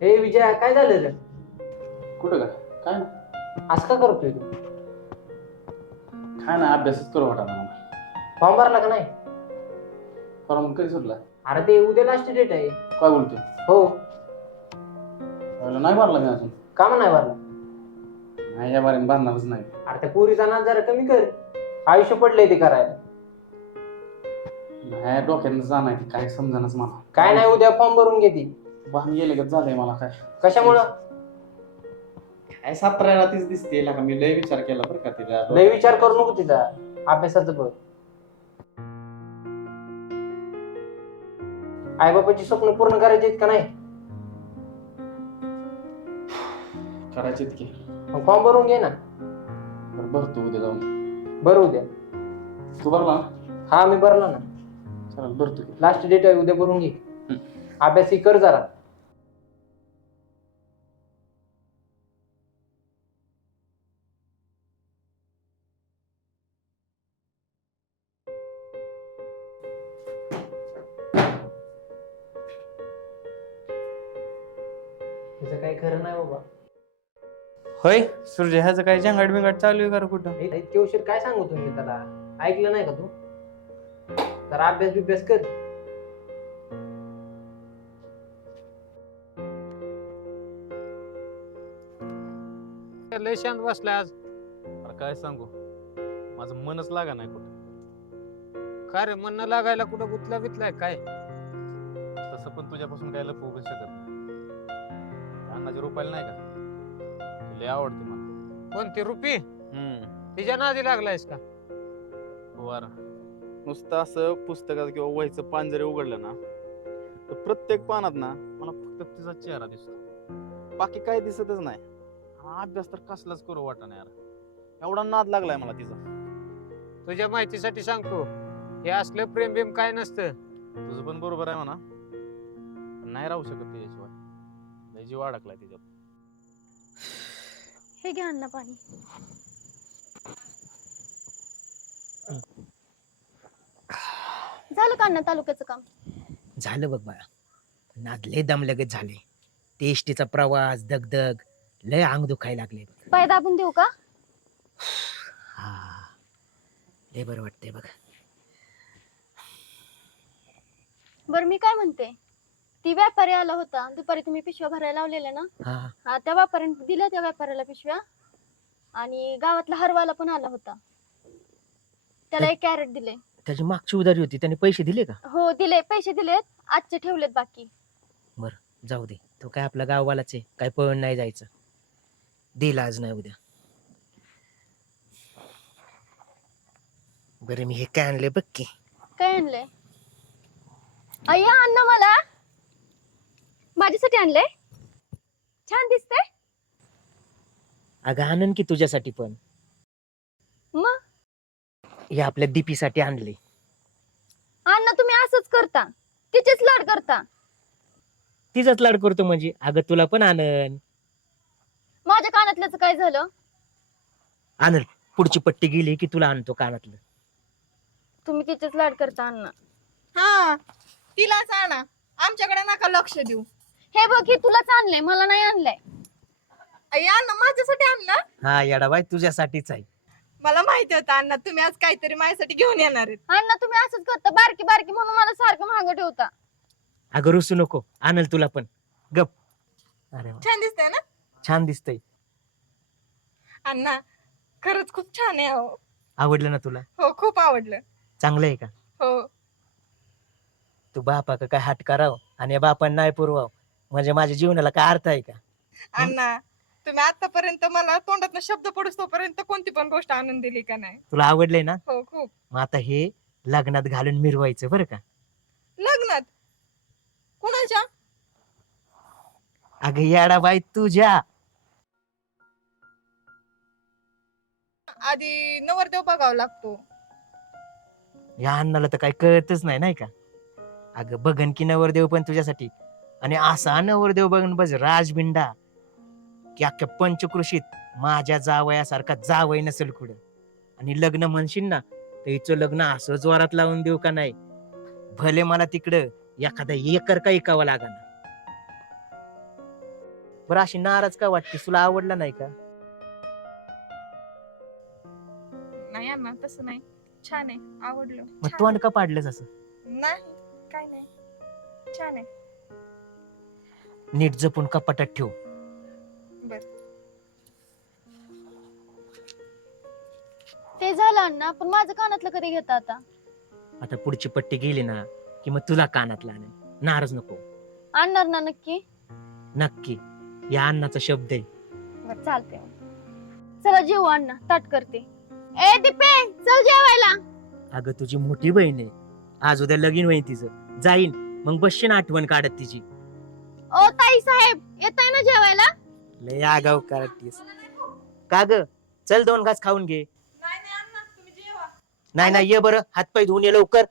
हे विजय, काय झालं रे? कुठं काय ना असं का करतोय तू? काय ना अभ्यासच करू वाटा मला. फॉर्म भरला का नाही? फॉर्म कधी सुटला? अरे ते उद्या लास्ट डेट आहे. काय बोलतोय? हो. नाही भरला मी अजून. का नाही भरला? नाही या बारीने भरणारच नाही. अरे त्या पोरीचा नाद जरा कमी कर. आयुष्य पडलंय ते करायला. नाही डोक्यानं जाणार ती काय समजानच मला. काय नाही, उद्या फॉर्म भरून घे ती. भान गेले का झालंय मला काय. कशामुळं? काय 17 रातीच दिसते का, मी लय विचार केला बरं का तिला. लय विचार करू नको तिचा, अभ्यासाचं बघ. आई बाबाची स्वप्न पूर्ण करायची आहेत का नाही? करायचे की. मग फॉर्म भरून घे ना. बरं भरतो उद्या जाऊन. भर उद्या. तू भरला? हा मी भरला ना. चला भरतो. लास्ट डेट आहे, उद्या भरून घे. अभ्यास ही कर जरा. त्याचं काही खरं नाही बाबा. होय सूर्य, ह्याचं काय जंगाट बिंगाट चालू आहे का कुठं? इतके उशीर काय सांगू तुम्ही त्याला? ऐकलं नाही का तू? तर अभ्यास बिभ्यास कर. लय शांत बसलाय आज. अरे काय सांगू, माझं मनच लागा नाही कुठं. काय रे, मन लागायला कुठं गुतला बितलाय काय? तसं पण तुझ्यापासून काय लपवू शकत नाही. अन्नाची रुपायला नाही का, लय आवडते मला. कोणती रुपी? तिच्या नादी लागलायस का? वार नुसतं असं पुस्तकात किंवा वहीचं पान जरी उघडलं ना, तर प्रत्येक पानात ना मला फक्त तिचा चेहरा दिसतो, बाकी काय दिसतच नाही. हा अभ्यास तर कसलाच करू वाटा नाही यार, एवढा नाद लागलाय मला तिचा. तुझ्या माहितीसाठी सांगतो, हे असलं प्रेम बिम काय नसतं. तुझं पण बरोबर आहे म्हणा, पण नाही राहू शकत तिच्याशिवाय. लय जीव अडकलाय तिच्यात. हे घ्या अण्णा पाणी. झालं का अण्णा तालुक्याचं काम? झालं बघ बाळा. नाद लय दम लगेच झाले. ते एसटीचा प्रवास, दगदग, लय अंग दुखायला लागले. पाय दाबून देऊ का? हा, लय बरं वाटतंय बघ. बरं मी काय म्हणते, ती व्यापारी आला होता दुपारी, तुम्ही पिशव्या भरायला लावलेल्या ना? हा, हा, त्या व्यापाऱ्याने दिल्या त्या व्यापाऱ्याला पिशव्या, आणि गावातला हरवाला पण आला होता, त्याला एक कॅरेट दिले. त्याची मागची उधारी होती, त्याने पैसे दिले का? हो दिले, पैसे दिलेत, आजचे ठेवलेत बाकी. जाऊ दे, तो काय आपला गाववालाच आहे, काय पळून नाही जायचं. देईल आज नाही उद्या. बरं मी हे काय आणले बघ की. काय आणलंय? अय्या अण्णा, मला माझ्यासाठी आणलंय? छान दिसतंय. अगं आणन की तुझ्यासाठी पण. मग हे आपल्या दीपीसाठी आणले. अण्णा तुम्ही असंच करता, तिचेच लाड करता. तिचाच लाड करतो म्हणजे? अगं तुला पण आणन. माझ्या कानातल्याचं काय झालं? आणल, पुढची पट्टी गेली की तुला आणतो कानातलं. तुम्ही तिचेच लाड करता अण्णा. हा, तिलाच आणा, आमच्याकडे नका लक्ष देऊ. हे बघ, हे तुलाच आणलंय, मला नाही आणलंय. अय्या अण्णा, माझ्यासाठी आणलं? हा येडाबाई, तुझ्यासाठीच आहे. मला माहिती होतं अण्णा तुम्ही आज काहीतरी माझ्यासाठी घेऊन येणार आहेत. अण्णा तुम्ही असंच करता, बारकी बारकी म्हणून मला सारखं मागं ठेवता. अगं रुसू नको, आणल तुला पण. गप. अरे वा, छान दिसतंय ना? छान दिसतंय. अण्णा खरंच खूप छान आहे अहो. आवडलं ना तुला? हो खूप आवडलं. चांगलं आहे का? हो तू बापा का काय हाट कराव आणि बापा नाही पुरवाव म्हणजे माझ्या जीवनाला काय अर्थ आहे का? अण्णा, तुम्ही आतापर्यंत मला तोंडात शब्द पडूस तोपर्यंत कोणती पण गोष्ट आणून दिली का नाही? तुला आवडलंय ना? हो खूप. मग आता हे लग्नात घालून मिरवायचं बरं का? लग्नात कुणाच्या? अगं येडा बाई तुझ्या. आधी नवरदेव बघावा लागतो. या अण्णाला तर काही कळतच नाही नाही का? अगं बघन की नवरदेव पण तुझ्यासाठी आणि असा नवरदेव बघून बस राजबिंडा की अख्ख्या पंचकृषीत माझ्या जावयासारखा जावई नसेल कुठं. आणि लग्न म्हणशील ना तर हिचं लग्न असं जोरात लावून देऊ का नाही भले मला तिकडं एखादा एकर का ऐकावं लागणार. बरं अशी नाराज का वाटते? तुला आवडला नाही का? नाही अण्णा तसं नाही. छान आहे, आवडलं. मग छान. तोंड का पाडलंस असं? नाही काय नाही, छान आहे. नीट जपून कपाटात ठेव. ते झालं अण्णा, पण माझं कानातलं कधी घेता आता? आता पुढची पट्टी गेली ना की मग तुला कानातला नाही. नाराज नको. आणणार ना नक्की? नक्की. या अण्णाचा शब्द आहे. बरं चालते. चला जेवू अण्णा, ताट करते. ए दीपे चल जेवायला. अगं तुझी मोठी बहीण आहे. आज उद्या लगीन होईल तिचं. जाईन मग बसशील आठवण काढत तिची. ओ ताई साहेब येताय ना जेवायला? लय आगाव काढतीस. का ग? चल 2 घास खाऊन घे. नाही नाही अण्णा, तुम्ही जेवा. नाही नाही ये बरं, हातपाय धुवून ये लवकर.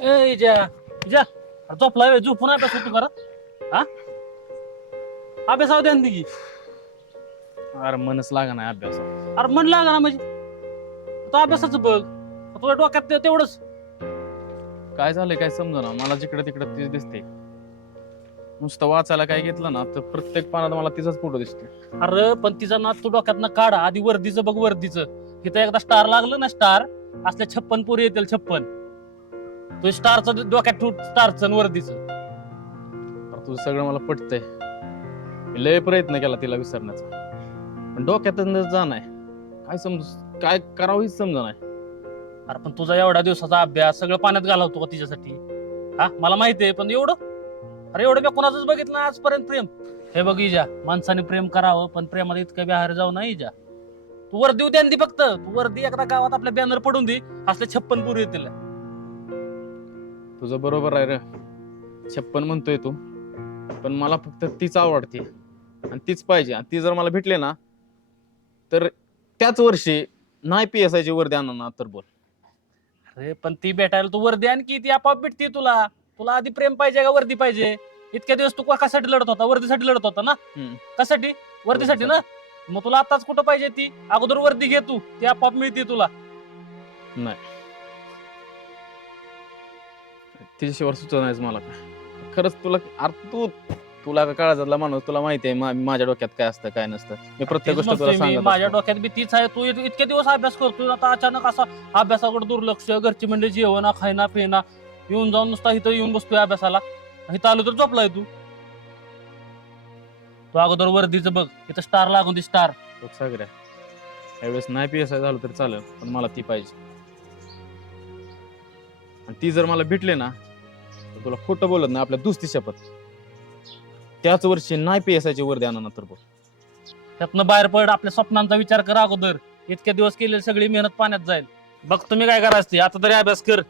ए इजा इजा झोपला झोपून अभ्यास होतो करत हा अभ्यास द्या की. अरे मनच लागा नाही अभ्यास. अरे मन लागा ना म्हणजे तो अभ्यासाचं बघ तुझ्या डोक्यात तेवढंच. काय झालंय काय समजा मला जिकडे तिकडे तीच दिसते. नुसतं वाचायला काय घेतलं ना तर प्रत्येक पानात मला तिचाच फोटो दिसते. अरे पण तिचा नाद तू डोक्यात काढा आधी. वर्दीचं बघ वर्दीचं. तिथं एकदा स्टार लागलं ना स्टार असल्या 56 पोरी येतील 56. तू स्टारचं डोक्यात ठेव स्टारचं वर्दीचं. तुझं सगळं मला पटतंय. मी लय प्रयत्न केला तिला विसरण्याचा पण डोक्यातच जा नाही. काय करावं हेच समजा नाही. अरे पण तुझा एवढ्या दिवसाचा अभ्यास सगळं पाण्यात घालवतो का तिच्यासाठी? हा मला माहितीये पण एवढं अरे एवढं मी कोणाचंच बघितलं ना आजपर्यंत प्रेम. हे बघ इजा माणसाने प्रेम करावं पण प्रेमाला इतकं बिहार जाऊ नाही इजा. तू वर्दी उद्या दे फक्त. तू वर्दी एकदा गावात आपल्या बॅनर पडून दे असले 56 पोरी येतील. तुझं बरोबर आहे रे. 56 म्हणतोय तू पण मला फक्त तीच आवडते आणि तीच पाहिजे. आणि ती जर मला भेटले ना तर त्याच वर्षी नाही PSI ची वर्दी आणणार ना तर बोल. अरे पण ती भेटायला तू वर्दी आणखी ती आपोआप भेटते तुला. तुला आधी प्रेम पाहिजे का वर्दी पाहिजे? इतक्या दिवस तू कशासाठी लढत होता? वर्दीसाठी लढत होता ना? कशासाठी? वर्दीसाठी ना? मग तुला आताच कुठं पाहिजे ती? अगोदर वर्दी घे तू, ती आपोआप मिळते तुला. नाही तिच्याशिवाय सुचत नाहीच मला काय. खरंच तुला का काळजातला माणूस तुला माहिती आहे माझ्या डोक्यात काय असतं काय नसतं. मी प्रत्येक तेच गोष्ट तुला म्हणतोय मी, सांगत माझ्या असतो. डोक्यात बी तीच आहे. तू इतके दिवस अभ्यास करतोय आता अचानक असा अभ्यासाकडे दुर्लक्ष. घरची म्हणजे जेवण खायना पिना येऊन जाऊन नुसता इथं येऊन बसतोय अभ्यासाला. इथं आलो तर झोपलाय तू. तू अगोदर वर्दीचं बघ इथं स्टार लागून ती स्टार. बघ सागऱ्या यावेळेस नाही PSI झालं तरी चालेल पण मला ती पाहिजे. आणि ती जर मला भेटले ना तर तुला खोटं बोलत नाही आपल्या दुसरी शपथ. त्याच वर्षी नाही PSI ची वर्दी आणणार तर बोल. त्यातनं बाहेर पड. आपल्या स्वप्नांचा विचार कर अगोदर. इतक्या दिवस केलेली सगळी मेहनत पाण्यात जाईल. बघ तुम्ही काय करायचं ते. आता तरी अभ्यास कर.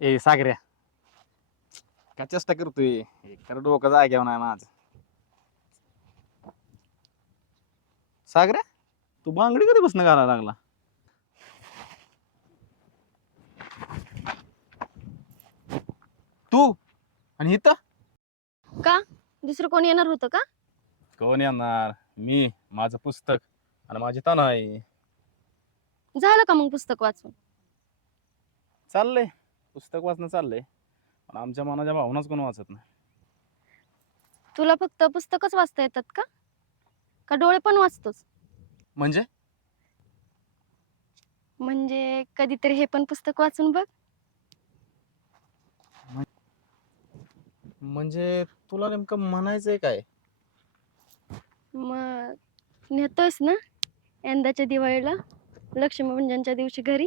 ए सागऱ्या काय चेष्टा करतोय? खरं डोकं जाग्यावर नाही माझं. सागऱ्या तू बांगडी कधी बसणं घालायला लागला? तू आणि इथं का दुसरं कोणी येणार होतं का? कोण येणार? मी, माझं पुस्तक आणि माझी तनहाई. झालं का मग पुस्तक वाचून? चाललंय पुस्तक वाचणं चाललंय, पण आमच्या मनाच्या भावनाच कोण वाचत नाही. तुला फक्त पुस्तकच वाचता येतात का? का डोळे पण वाचतोस? म्हणजे म्हणजे कधीतरी हे पण पुस्तक वाचून बघ. म्हणजे तुला नेमकं म्हणायचंय काय? मग नेतोयस ना यंदाच्या दिवाळीला लक्ष्मीपूजनच्या दिवशी घरी?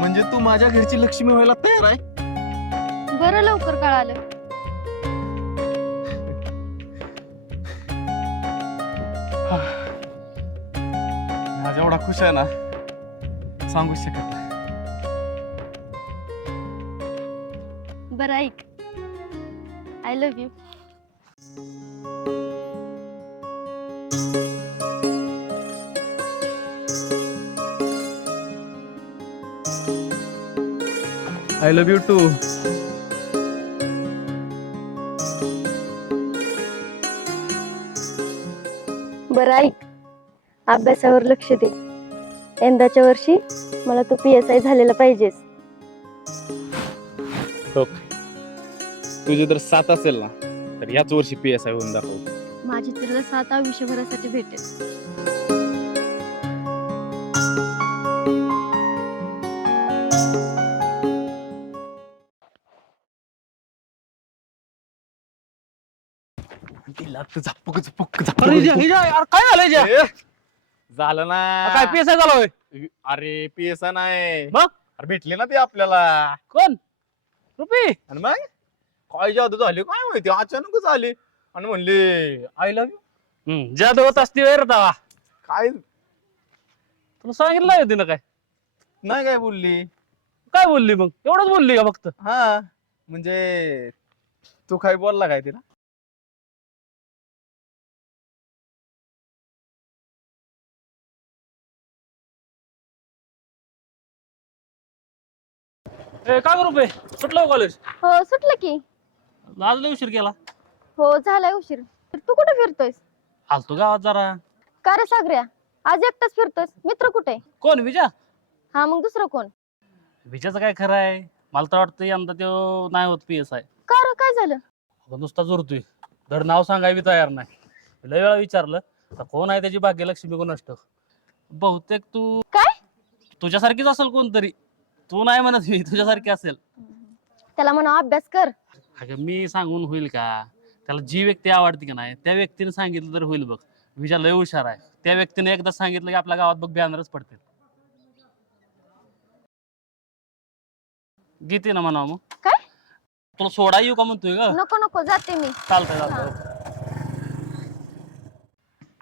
म्हणजे तू माझ्या घरची लक्ष्मी व्हायला तयार आहे? बरं लवकर कळालं. माझ्या एवढा खुश आहे ना, सांगू शकत नाही. बरं ऐक, I love you. I love you too. बरं ऐक, अभ्यासावर लक्ष दे. यंदाच्या वर्षी मला तू PSI झालेला पाहिजेस. तुझी जर 7 असेल ना, तर याच वर्षी PSI होऊन दाखव. माझी तुला 7 आयुष्यभरासाठी भेटेल. काय झालंय? झालं ना. काय PSI झाला होय? अरे PSI नाही. मग? अरे भेटले ना ते आपल्याला. कोण? रुपी? आणि मग काय जादू झाली काय माहिती, अचानकच आली आणि म्हणले आय लव्ह यू. जादू होत असते वेळ दावा. काय तुला सांगितलं नाही तिनं काय? नाही काय बोलली? काय बोलली मग? एवढंच बोलली का फक्त? हा म्हणजे तू काय बोलला काय तिला? काय करू रुपये? सुटलं कॉलेज? हो सुटलं की. आज लय उशीर केला. हो झालाय उशीर. तर तू कुठे फिरतोयस? आलतो गावात जरा. का रे सागऱ्या, आज एकटाच फिरतोयस? मित्र कुठे? कोण विजा? हा मग दुसरं कोण? विजाचं काय खरं आहे? मला तर वाटतं यंदा तो नाही होत PSI. का रे काय झालं? नुसता जोरतोय, धड नाव सांगाय बी तयार नाही. लय वेळा विचारलं तर कोण आहे त्याची भाग्यलक्ष्मी कोण असतं. बहुतेक तू काय? तुझ्यासारखीच असेल कोणतरी. तू नाही म्हणत, मी तुझ्यासारखी असेल. त्याला म्हणा अभ्यास कर. अगं मी सांगून होईल का? त्याला जी व्यक्ती आवडते का नाही त्या व्यक्तीने सांगितलं तर होईल बघ. विजा लय हुशार आहे. त्या व्यक्तीने एकदा सांगितलं की आपल्या गावात बघ बॅनरच पडते. गीते ना म्हणा मग. काय? तुला सोडा येऊ का म्हणतोय का? नको नको जाते मी. चालतंय चालतंय.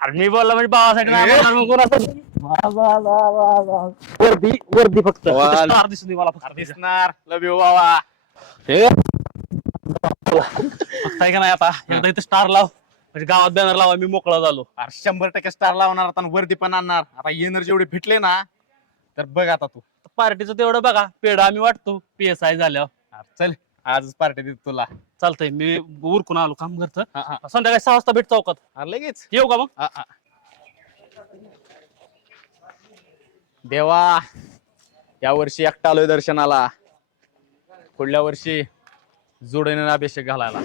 अरे मी बोलला म्हणजे भावासाठी नाही बोलणार मग कोणासाठी? वर्दी वर्दी फक्त वाल. स्टार दिसून दे मला फक्त. दिसणार. लव्ह यू बाबा. फक्त आहे का नाही आता एकदा इथे स्टार लाव म्हणजे गावात बॅनर लावा, मी मोकळा झालो. अरे 100% स्टार लावणार आता आणि वरती पण आणणार. आता एनर्जी एवढे भेटले ना तर बघ आता तू. पार्टीचं तेवढं बघा, पेढा आम्ही वाटतो PSI झाल्यावर. अरे चल आजच पार्टी देतो तुला. चालतंय, मी उरकून आलो काम करतं. हा, हा. संध्याकाळी 6 वाजता भेट चौकात. अरे लगेच येऊ का मग? हा, हा. देवा, या वर्षी एकटा आलोय दर्शनाला. पुढल्या वर्षी जोडीने अभिषेक घालायला.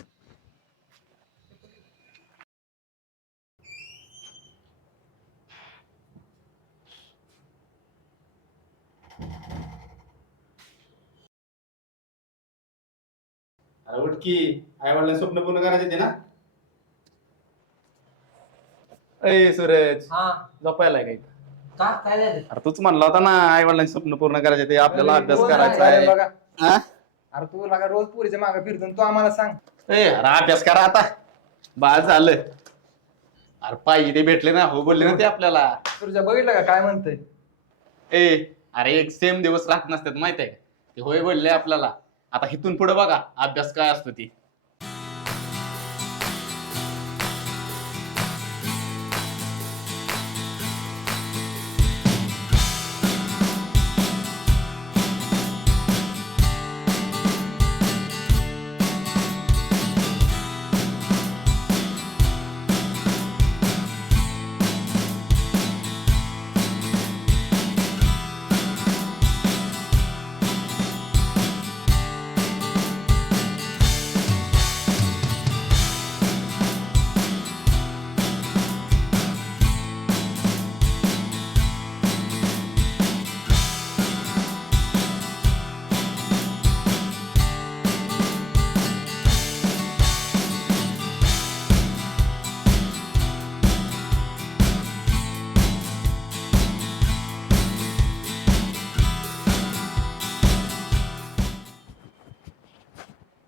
अरे उठकी, आई वडिलांनी स्वप्न पूर्ण करायचे ते ना. ए सूरज, झोपायला काय? काय झालं? अरे तूच म्हणला होता ना आई वडिलांची स्वप्न पूर्ण करायचे ते आपल्याला अभ्यास करायचा आहे. हा? अरे तू लागा रोज पुरीच्या मागे फिरतो आणि तू आम्हाला सांग. ए, अरे अभ्यास करा आता. बाळ झालं. अरे पाहिजे ते भेटले ना, हो बोलले ना ते आपल्याला. तुझ्या बघितलं का काय म्हणतंय? ए अरे एक सेम दिवस राहत नसतात माहितीये का? ते होय बोलले आपल्याला. आता इथून पुढे बघा अभ्यास काय असतो ती.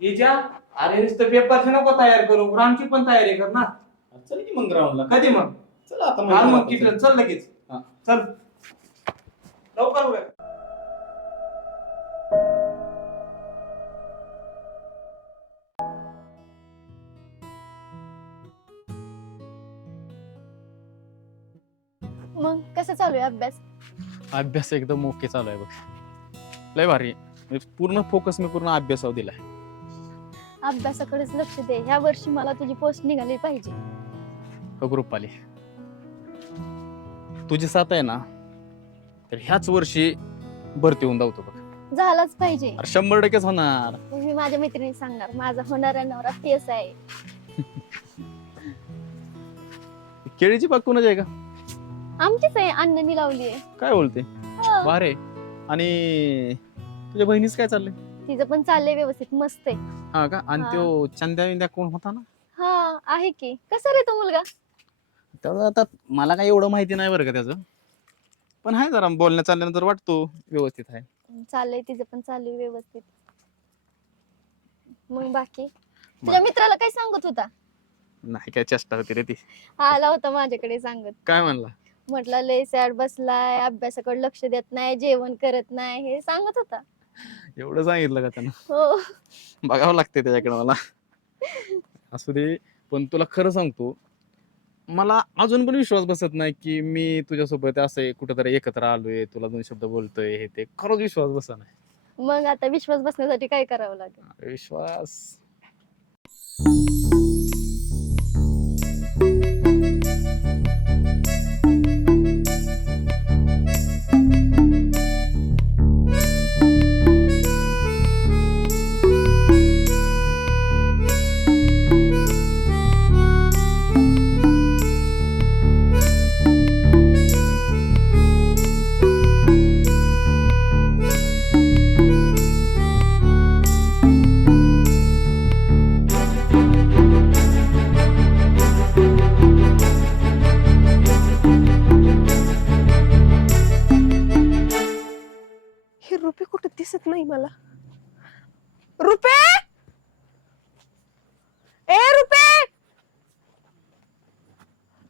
हिच्या अरे नुसतं पेपरची नको तयार करू ग्रामची पण तयारी कर ना. चल की मग ग्राउंडला कधी मग चल आता घाल मग आता किटन चल लगेच. हा. चल लवकर उरक. मग कसं चालू आहे अभ्यास? अभ्यास एकदम ओके चालू आहे बघ. लय भारी आहे. म्हणजे पूर्ण फोकस मी पूर्ण अभ्यासावर दिलाय. अभ्यासाकडेच लक्ष दे. ह्या वर्षी मला तुझी पोस्ट निघाली पाहिजे. हो ग्रुप आली तुझी साथ आहे ना तर ह्याच वर्षी भरती होऊन धावतो बघ. झालाच पाहिजे. अरे 100% होणार. मी माझ्या मैत्रिणी सांगणार माझा होणारा नवरा तेच आहे. केळीची बाग कोणाची आहे का? आमचीच आहे, अण्णांनी लावली आहे. काय बोलते बारे. आणि तुझ्या बहिणीच काय चाललंय? तिचं पण चाललंय व्यवस्थित मस्त आहे. हा का? आणि हा. तो चंद्या विंद्या कोण होता ना? हा आहे की. कसा रे तो मुलगा? त्याचं आता मला काय एवढं माहिती नाही बरं का त्याचं, पण आहे जरा बोलण्या चालल्यानंतर वाटतो व्यवस्थित आहे. चाललंय तिचं पण चाललंय व्यवस्थित. मग बाकी तुझ्या मित्राला काय सांगत होता? नाही काय चेष्टा होती रे ती. आला होता माझ्याकडे सांगत. काय म्हणला? म्हटलं लय सॅड बसलाय, अभ्यासाकडे लक्ष देत नाही, जेवण करत नाही, हे सांगत होता. एवढं सांगितलं का त्यानं? हो. बघावं लागते त्याच्याकडे मला. असू दे, पण तुला खरं सांगतो मला अजून पण विश्वास बसत नाही की मी तुझ्यासोबत असं कुठेतरी एकत्र आलोय, तुला 2 शब्द बोलतोय, हे ते खरंच विश्वास बसत नाही. मग आता विश्वास बसण्यासाठी काय करावं लागेल? विश्वास हे रुपे कुठं दिसत नाही मला. रुपे, ए रुपे,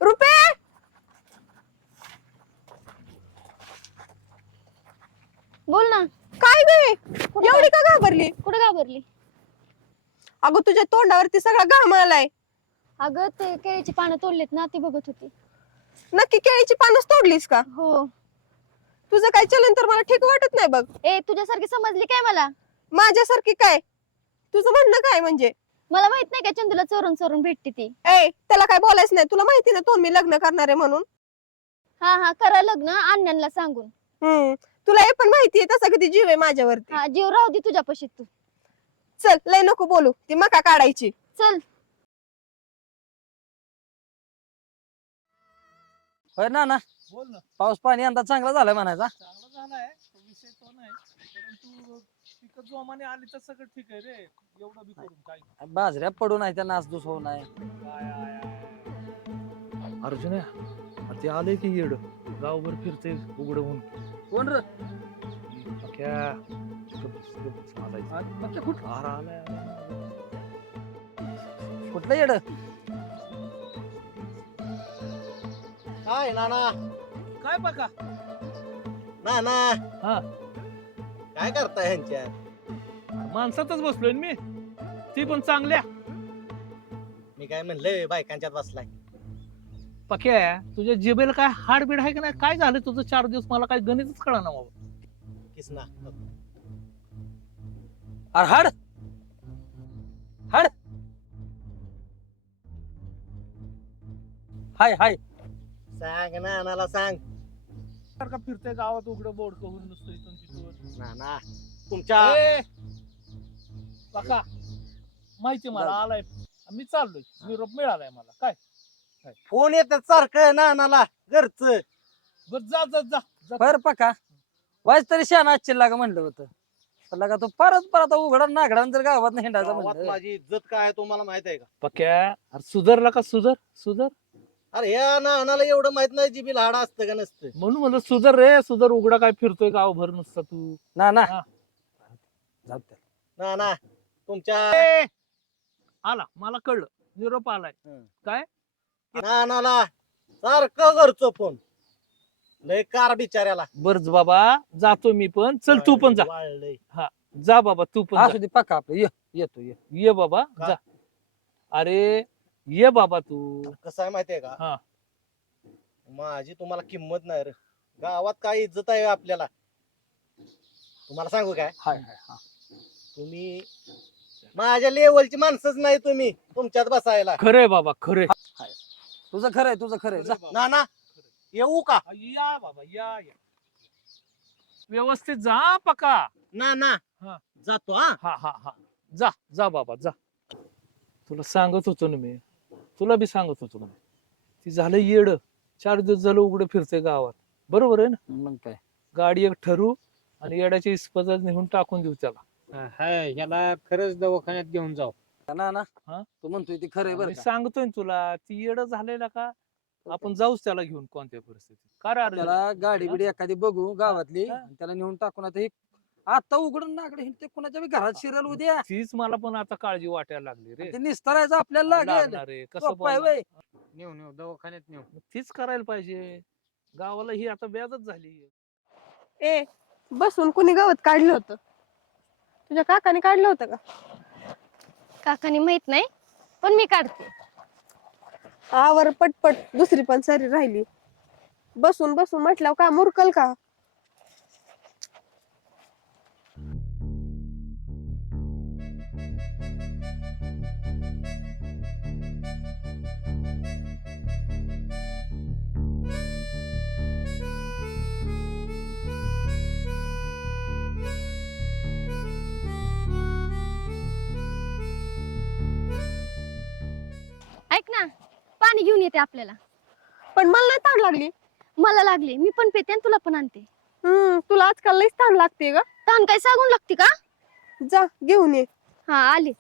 रुपे, बोल ना. काय गे एवढी का घाबरली? कुठं घाबरली? अगं तुझ्या तोंडावरती सगळा घाम आलाय. अगं ते केळीची पानं तोडलीत ना, ती बघत होती. नक्की केळीची पानच तोडलीस का? हो. तुझं काय चलन तर मला ठीक वाटत नाही बघ. ए तुझ्यासारखी समजली काय मला? माझ्यासारखी काय? तुझं म्हणणं काय म्हणजे? मला माहित नाही का चंदूला चोरून चोरून भेटते ती. ए त्याला काय बोलायचं नाही. तुला माहिती ना तो मी लग्न करणार आहे म्हणून. हा हा करा लग्न अण्णांना सांगून. तुला हे पण माहितीये तसा किती जीव आहे माझ्यावरती. हा जीव राहू दे तुझ्यापाशी तू. चल लय नको बोलू, ती मका काढायची. चल. होय ना बोल ना. पाऊस पाणी यंदा चांगला झालाय म्हणायचा. चांगला झालाय तो विषय तो नाही, परंतु पिकं जोमाने आली तर सगळं ठीक आहे रे. एवढं बी करून काय बाजऱ्या पडून आहे त्या नासधूस होऊ नये. अर्जुन ते आलंय की येड गावभर फिरते उघड होऊन. कोण रे? कुठलं येड? काय नाना काय बघा नाना हा. काय करताय ह्यांच्या? माणसातच बसलोय ना मी, ती पण चांगल्या. मी काय म्हणलंय बायकांच्यात बसलाय. पक्या तुझ्या जिबेला काय हाडबीड आहे का नाही? काय झालं तुझं 4 दिवस मला काय गणितच कळना बाबा. किसना अरे हाड हाड. हाय हाय सांग नानाला सांग. सारखा फिरतोय गावात उघडं बोर्ड करून नुसतं इथून तिथून. नाना तुमच्या ए, काका माहिती मला आलाय, मी चाललोय, निरोप मिळालाय मला. काय फोन येतात सारखं नानाला घरचं. बरं जा जा जा जा. बर पका वाज तरी शान आजची लागा म्हणलं होतं. पण लागा तो परत आता उघडा नागडा जर गावात हिंडायचं गावात म्हणलं. माझी इज्जत काय आहे तुम्हाला माहित आहे का? पक्या अरे सुधरला का? सुधर. अरे या नानाला एवढं माहित नाही जिबी लाडा असतं का नसतं. म्हणून म्हणलं सुधर रे सुधर. उघडा काय फिरतोय गावभर नुसता तू. ना हा. जाऊ दे. नाना तुमच्या ए, आला मला कळलं निरोप आलाय. नानाला सारखं करतो फोन. लय कार बिचाऱ्याला. बरच बाबा जातो मी पण. चल तू पण जा. वाळलंय. जा बाबा तू पण जा. असू दे पक्का आपलं येतो ये बाबा का? जा. अरे ये बाबा तू. कसं आहे माहितीये का हा. माझी तुम्हाला किंमत नाही रे. गावात काय इज्जत आहे आपल्याला. तुम्हाला सांगू काय हाय हाय हा. तुम्ही माझ्या लेवलची माणसंच नाही तुम्ही तुमच्यात बसायला. खरंय बाबा खरंय. तुझं खरंय जा. नाना येऊ का या बाबा या. व्यवस्थित जा पका. नाना हा. जातो हा. हा जा जा बाबा जा. तुला सांगत होतो ना मी. तुला बी सांगत होतो ना. ती झालं येड. 4 दिवस झालं उघडं फिरतंय गावात. बरोबर आहे ना. मग काय गाडी एक ठरू आणि येड्याची इस्पत नेऊन टाकून देऊ त्याला. हाय याला खरंच दवाखान्यात घेऊन जाऊ ना हा? तू म्हणतोय ती खरंय बरं मी का? सांगतोय ना तुला ती येड झालेला का आपण जाऊच त्याला घेऊन कोणत्या परिस्थितीत. का रे अर्जुन? त्याला गाडी बिडी एखादी बघू गावातली हा. आणि त्याला नेऊन टाकून आता उघडून नाकडे ते कुणाच्या बी घरात शिरल उद्या तीच मला पण आता काळजी वाटायला लागली रे. ते निस्तारायचं आपल्याला लागेल लागणार रे. कसं सोपं आहे बोलणार? व्हय. नेऊ दवाखान्यात नेऊ. तीच करायला पाहिजे. गावाला ही आता व्याजच झाली. ए बसून कुणी गवत काढलं होतं? तुझ्या काकाने काढलं होतं का? काकानी माहित नाही पण मी काढते. आवर पटपट दुसरी पण सरी राहिली. बसून बसून म्हटल्यावर का मुरकल का? ऐक ना पाणी घेऊन येते आपल्याला. पण मला नाही ताण लागली. मला लागले मी पण पेते आणि तुला पण आणते. तुला आजकाल लईच ताण लागते ग. तहान काय सांगून लागते का? जा घेऊन ये. हा आलीच.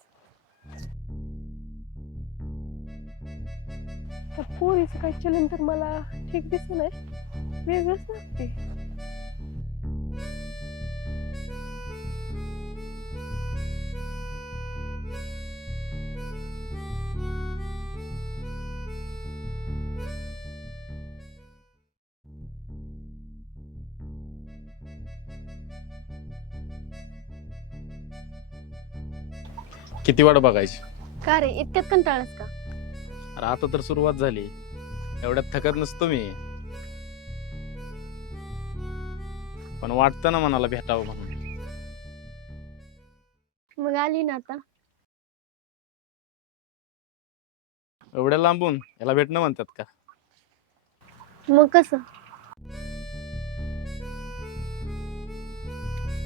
त्या पोरीचं काय चलन तर मला ठीक दिसत नाही. वेगळंच लागते. किती वाट बघायची. का रे इतक्यात कंटाळस का? अरे आता तर सुरुवात झाली. एवढ्यात थकत नसतो मी. पण वाटतं ना मनाला भेटावं म्हणून. मग आली ना आता. एवढ्या लांबून याला भेटणं म्हणतात का? मग कसं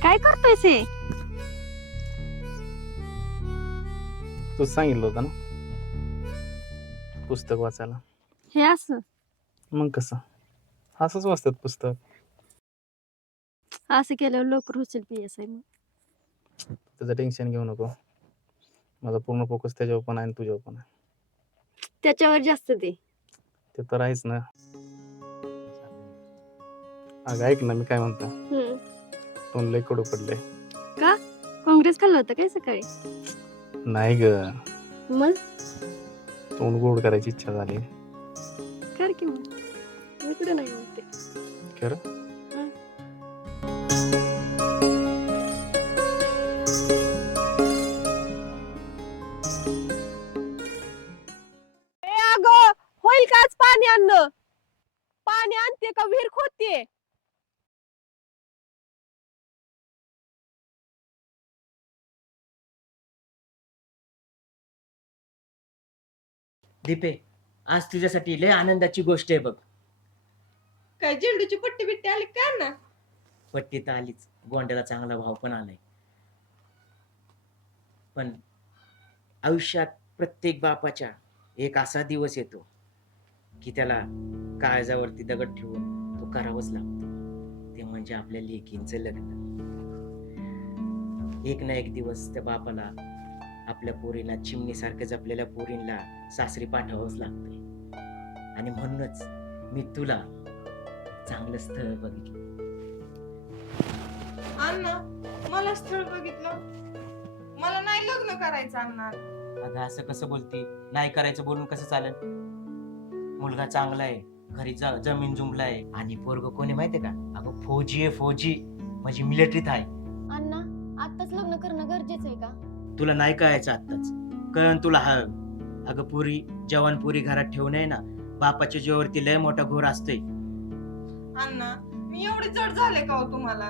काय करतोयस हे? तूच सांगितलं होतं ना पुस्तक वाचायला. हे असं मग कसं असंच वाचतात पुस्तक. असं केल्यावर लवकर होशील PSI. मग त्याचं टेन्शन घेऊ नको. माझा पूर्ण फोकस त्याच्यावर पण आहे आणि तुझ्यावर पण आहे. त्याच्यावर जास्त दे. ते तर आहेच ना. अगं ऐक ना मी काय म्हणतो. तोंड लय कडू पडले. का काँग्रेस खाल्लं होतं काय सकाळी? नाही ग मग तोंड गोड करायची इच्छा झाली. कर की मग. इकडे नाही म्हणते. खरं अगं होईल का आज पाणी आणणं? पाणी आणते का विहीर खोदते? दीपे आज तुझ्यासाठी लय आनंदाची गोष्ट आहे बघ. काय झेंडूची पट्टी बिट्टी आली का ना? पट्टी तर आलीच. गोंड्याला चांगला भाव पण आलाय. पण आयुष्यात प्रत्येक बापाच्या एक असा दिवस येतो की त्याला काळजावरती दगड ठेवून तो करावंच लागतो. ते म्हणजे आपल्या लेकींचं लग्न. एक ना एक दिवस त्या बापाला आपल्या पोरीला चिमणीसारखं जपलेल्या पोरींला सासरी पाठवावंच लागतंय. आणि म्हणूनच मी तुला चांगलं स्थळ बघितलं. अण्णा मला स्थळ बघितलं. मला नाही लग्न करायचं अण्णा. अगं असं कसं बोलते? नाही करायचं बोलून कसं चालेल? मुलगा चांगला आहे, घरी जमीन जुमला आहे आणि पोरग कोणी माहितीये का? अगं फौजी आहे, फौजी म्हणजे मिलिटरीत आहे. अण्णा आत्ताच लग्न करणं गरजेचं आहे का? तुला नाही कळायचं आत्ताच, कळण तुला हा. अगं पुरी जवान पुरी घरात ठेवू नये ना, बापाच्या जीवावरती लय मोठा घोर असतोय. अण्णा मी एवढी जड झाले का हो तुम्हाला?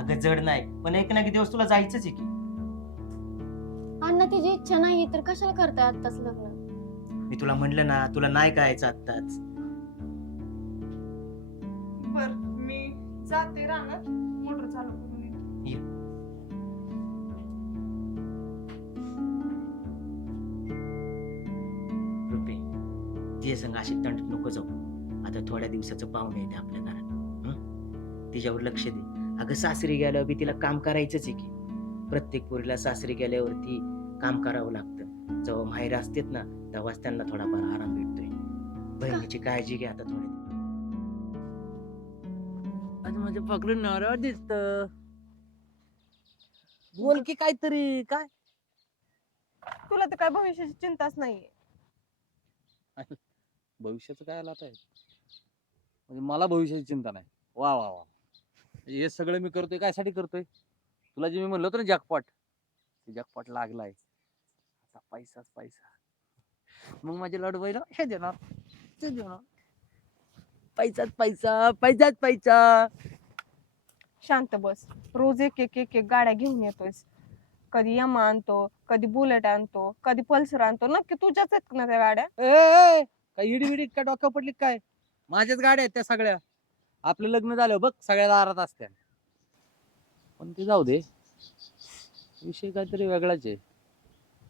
अगं जड नाही, पण एक ना एक दिवस तुला जायचंच आहे की. अण्णा तिची इच्छा नाही तर कशाला करताय आत्ताच लग्न? मी तुला म्हणलं ना, तुला नाही कळायचं आत्ताच. बर मी जाते रानात, मोटर चालू करून येते. रुपे तिच्या संग अशी तंट नको जाऊ. आता थोड्या दिवसाचं पाहुणे येते आपल्या घरात, तिच्यावर लक्ष दे. अगं सासरी गेल्यावर बी तिला काम करायचंच आहे की. प्रत्येक पोरीला सासरी गेल्यावरती काम करावं लागतं. जेव्हा माहेर असतेत ना, तेव्हाच त्यांना थोडाफार आराम भेटतोय. बहिणीची काळजी घ्या आता थोडी. माझ्या पकडून नारळ दिसत. बोल की काहीतरी. काय तुला तर काय भविष्याची चिंताच नाहीये. भविष्याचं काय आलं आता म्हणजे मला भविष्याची चिंता नाही. वा वा वा, हे सगळं मी करतोय कायसाठी करतोय? तुला जे मी म्हणलं होतं ना जॅकपॉट, ते जॅकपॉट लागलाय. आता पैसाच पैसा. मग माझ्या लाडूबाईला हे देणार, ते देणार. पैसाच पैसा, पैसाच पैसा. शांत बस. रोज एक एक एक एक गाड्या घेऊन येतोयस. कधी यमा आणतो, कधी बुलेट आणतो, कधी पल्सर आणतो. नक्की तुझ्याच आहेत ना त्या गाड्या? ए काय इडी बिडी काय डोक्यावर पडली काय? माझ्याच गाड्या आहेत त्या सगळ्या. आपलं लग्न झालं बघ, सगळ्या दारात असत्या. पण ते जाऊ दे, विषय काहीतरी वेगळाच आहे.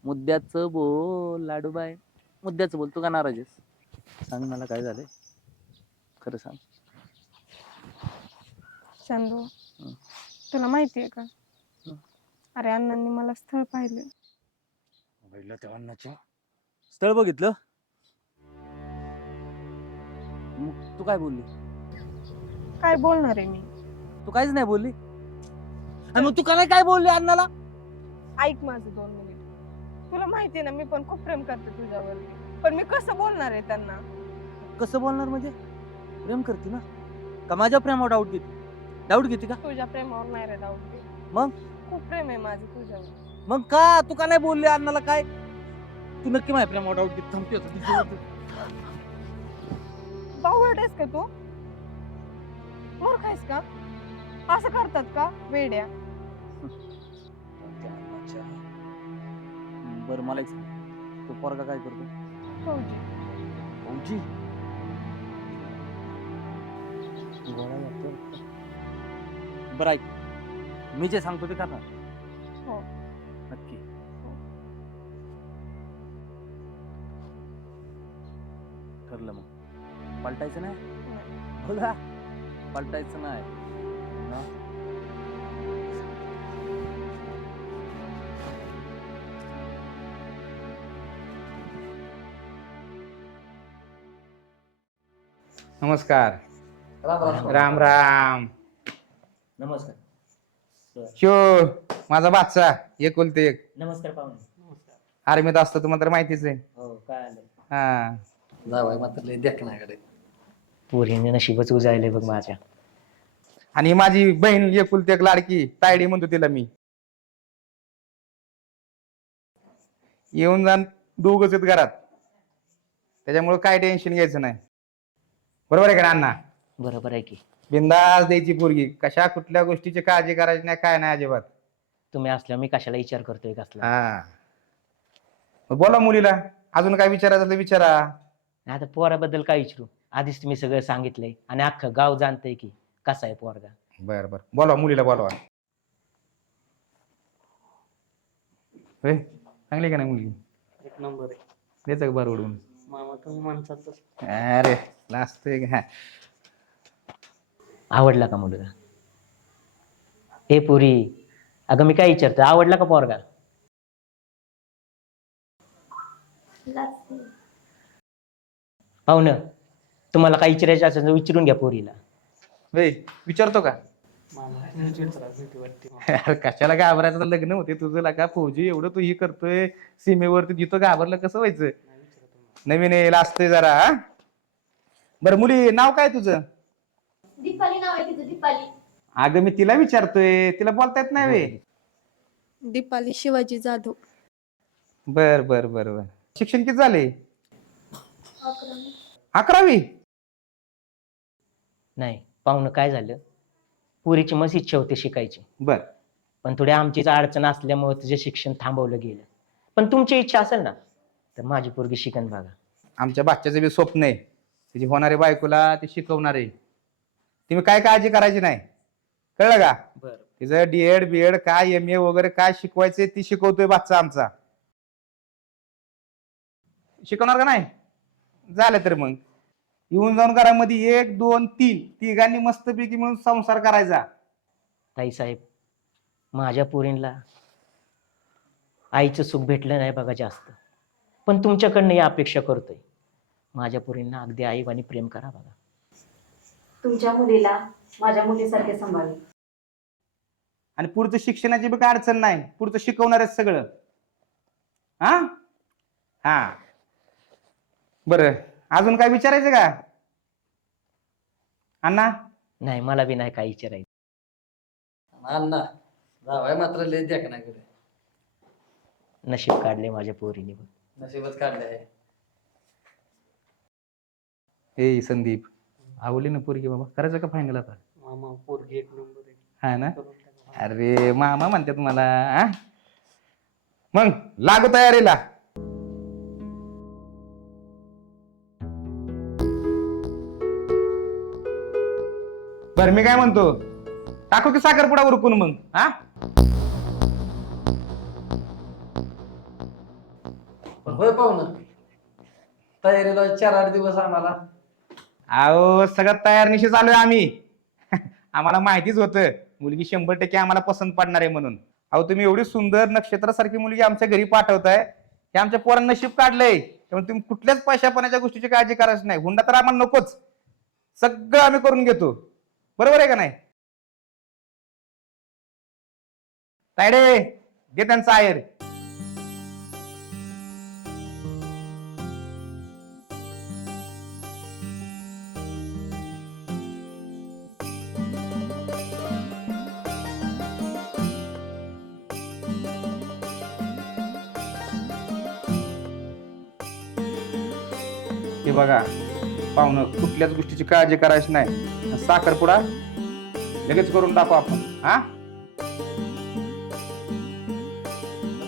मुद्द्याचं बोल लाडूबाई, मुद्द्याचं बोल. तू का नाराज आहेस? सांग मला काय झालंय, खरं सांग. चंदू तुला माहितीये का, अरे अण्णांनी मला स्थळ पाहिलं. पहिलं त्या अन्नाचं स्थळ बघितलं, मग तू काय बोलली? काय बोलणार आहे मी? तू काहीच नाही बोलली. आणि मग तू का नाही काय बोलली अण्णाला? ऐक माझं 2 मिनिट. तुला माहितीये ना मी पण खूप प्रेम करते तुझ्यावर, पण मी कसं बोलणार आहे त्यांना? कसं बोलणार म्हणजे? प्रेम करते ना, का माझ्या प्रेमावर डाऊट घेते? डाऊट घेते का? तुझ्या प्रेमावर नाही रे डाऊट घे. मग? खूप प्रेम आहे माझं तुझ्यावर. मग का तू का नाही बोलली अण्णाला? काय तू नक्की माझ्या प्रेमावर डाऊट घेते? थांबते बावळट आहेस का तू? मूर्ख आहेस का? असं करतात का वेड्या? बरं मला एक सांग, तो पोरगा काय करतो? फौजी. फौजी? बरं ऐक, मी जे सांगतो ते करणार? हो. नक्की? ठरलं मग, पलटायचं नाही बघा, पलटायचं नाही ना? नमस्कार. राम राम राम. नमस्कार. शो माझा बादशा, एकुलते एक. नमस्कार पाहुणे. आर्मीत असतो तुम्हाला तर माहितीच आहे. हो काय आलं? हा, जावाय मात्र लय देखणार. पोरीने नशीबच उजायले बघ माझ्या. आणि माझी बहीण एकुलती एक लाडकी तायडी म्हणतो तिला मी. येऊन जाण दोघच आहेत घरात, त्याच्यामुळे काय टेन्शन घ्यायचं नाही. बरोबर आहे का अण्णा? बरोबर आहे की. बिंदास द्यायची पोरगी, कशा कुठल्या गोष्टीची काळजी करायची नाही, काय नाही अजिबात. तुम्ही असल्या मी कशाला विचार करतोय कसला? हा, मग बोला मुलीला, अजून काय विचारायचं तर विचारा. आता पोराबद्दल काय विचारू? आधीच तुम्ही सगळं सांगितलंय आणि अख्खं गाव जाणतंय की कसा आहे पोरगा. बर बर, बोला मुलीला, बोलवा. होय, चांगली का नाही मुलगी? एक नंबर आहे द्यायचं का बरं उडून? मामा, तुम्ही म्हणतात. अरे लाजतोय का? आवडला का मुलगा? हे पुरी, अगं मी काय विचारतो, आवडला का पोरगा? पाहुणं, तुम्हाला काय विचारायचं असेल तर विचारून घ्या पोरीला. होय, विचारतो का? अरे कशाला घाबरायचं, लग्न होते तुझं का फौजी, एवढं तू ही करतोय सीमेवरती, जिथं घाबरलं कसं व्हायचं. नवीन यायला असतंय जरा हा? बरं मुली, नाव काय तुझं? दीपाली नाव आहे तिचं, दीपाली. अगं मी तिला विचारतोय, तिला बोलता येत नाही वे. दीपाली शिवाजी जाधव. बर बर बर बर. शिक्षण किती झाले? 11वी. नाही पाहुणं, काय झालं, पुरीची मस्त इच्छा होती शिकायची, बर. पण थोडी आमचीच अडचण असल्यामुळे तुझे शिक्षण थांबवलं गेलं. पण तुमची इच्छा असेल ना तर माझी पोरगी शिकन बघा. आमच्या बाच्याचं बी स्वप्न आहे, तिची होणारी बायकोला ते शिकवणार आहे. तुम्ही काय काळजी करायची नाही, कळलं का? बरं. तिचं डीएड बीएड काय MA वगैरे काय शिकवायचंय ती शिकवतोय बाच्चा आमचा. शिकवणार का नाही? झालं तर मग येऊन जाऊन घरामध्ये 1 2 3 तिघांनी मस्तपैकी म्हणून संसार करायचा. ताईसाहेब, माझ्या पोरींला आईचं सुख भेटलं नाही बघा जास्त, पण तुमच्याकडनं ही अपेक्षा करतोय. माझ्या पोरींना अगदी आईवानी प्रेम करा बघा. तुमच्या मुलीला माझ्या मुलीसारखे सांभाळले. आणि पुढचं शिक्षणाची बी काय अडचण नाही, पुढचं शिकवणार आहे सगळं. हा हा बरं, अजून काय विचारायचं का अण्णा? नाही, मला बी नाही काय विचारायचं. अण्णा जावाय मात्र लय द्या नाही कडे, नशीब काढले माझ्या पोरीने बघ. नशीबच काढलंय. ए संदीप, आवडली ना पोरगी बाबा, करायचं का फायनल आता? मामा पोरगी 1 नंबर आहे. हा ना? अरे मामा म्हणते तुम्हाला हा? मग लागू तयारीला. बर मी काय म्हणतो, टाकू की साखरपुडा उरकून मग हा? पण होय पाहुणं, तयारीला 4-8 दिवस आम्हाला. अहो सगळं तयार निशी चालू आहे आम्ही. आम्हाला माहितीच होतं मुलगी 100% आम्हाला पसंत पडणार आहे म्हणून. अहो तुम्ही एवढी सुंदर नक्षत्रासारखी मुलगी आमच्या घरी पाठवताय, हे आमच्या पोरांना नशीब काढलंय. त्यामुळे तुम्ही कुठल्याच पैशापणाच्या गोष्टीची काळजी करायची नाही. हुंडा तर आम्हाला नकोच, सगळं आम्ही करून घेतो. बरोबर आहे का नाही? तायडे दे त्यांचा आहेर. हे बघा पाहुणं, कुठल्याच गोष्टीची काळजी करायची नाही. साखरपुडा लगेच करून टाकू आपण हा?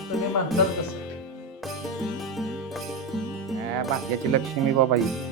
तुम्ही म्हणताल तसं. भाग्याची लक्ष्मी बाबा ही.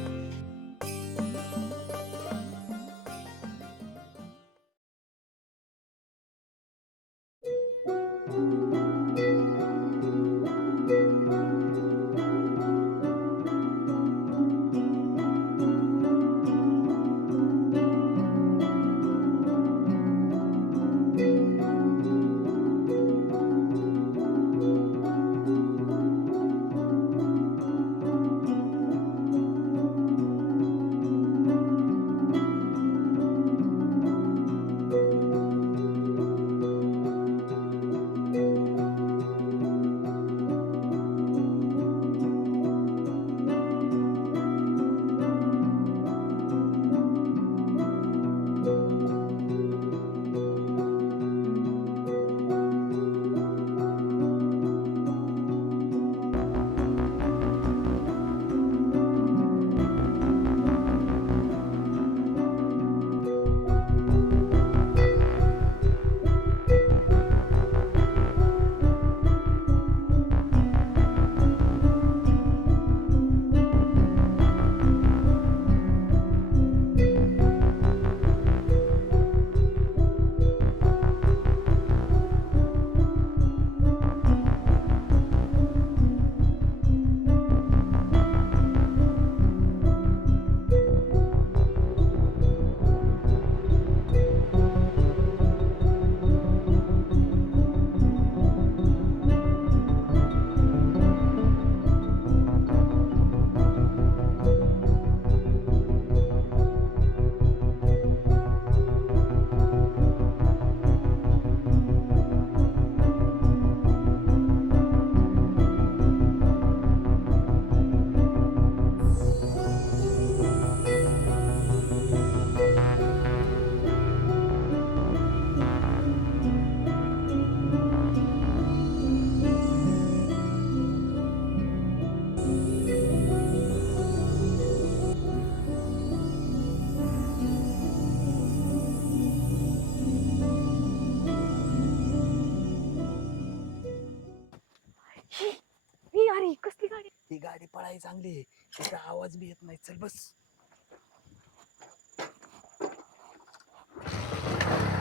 आहे चांगली आहे, तिचा आवाज बी येत नाही. चल बस.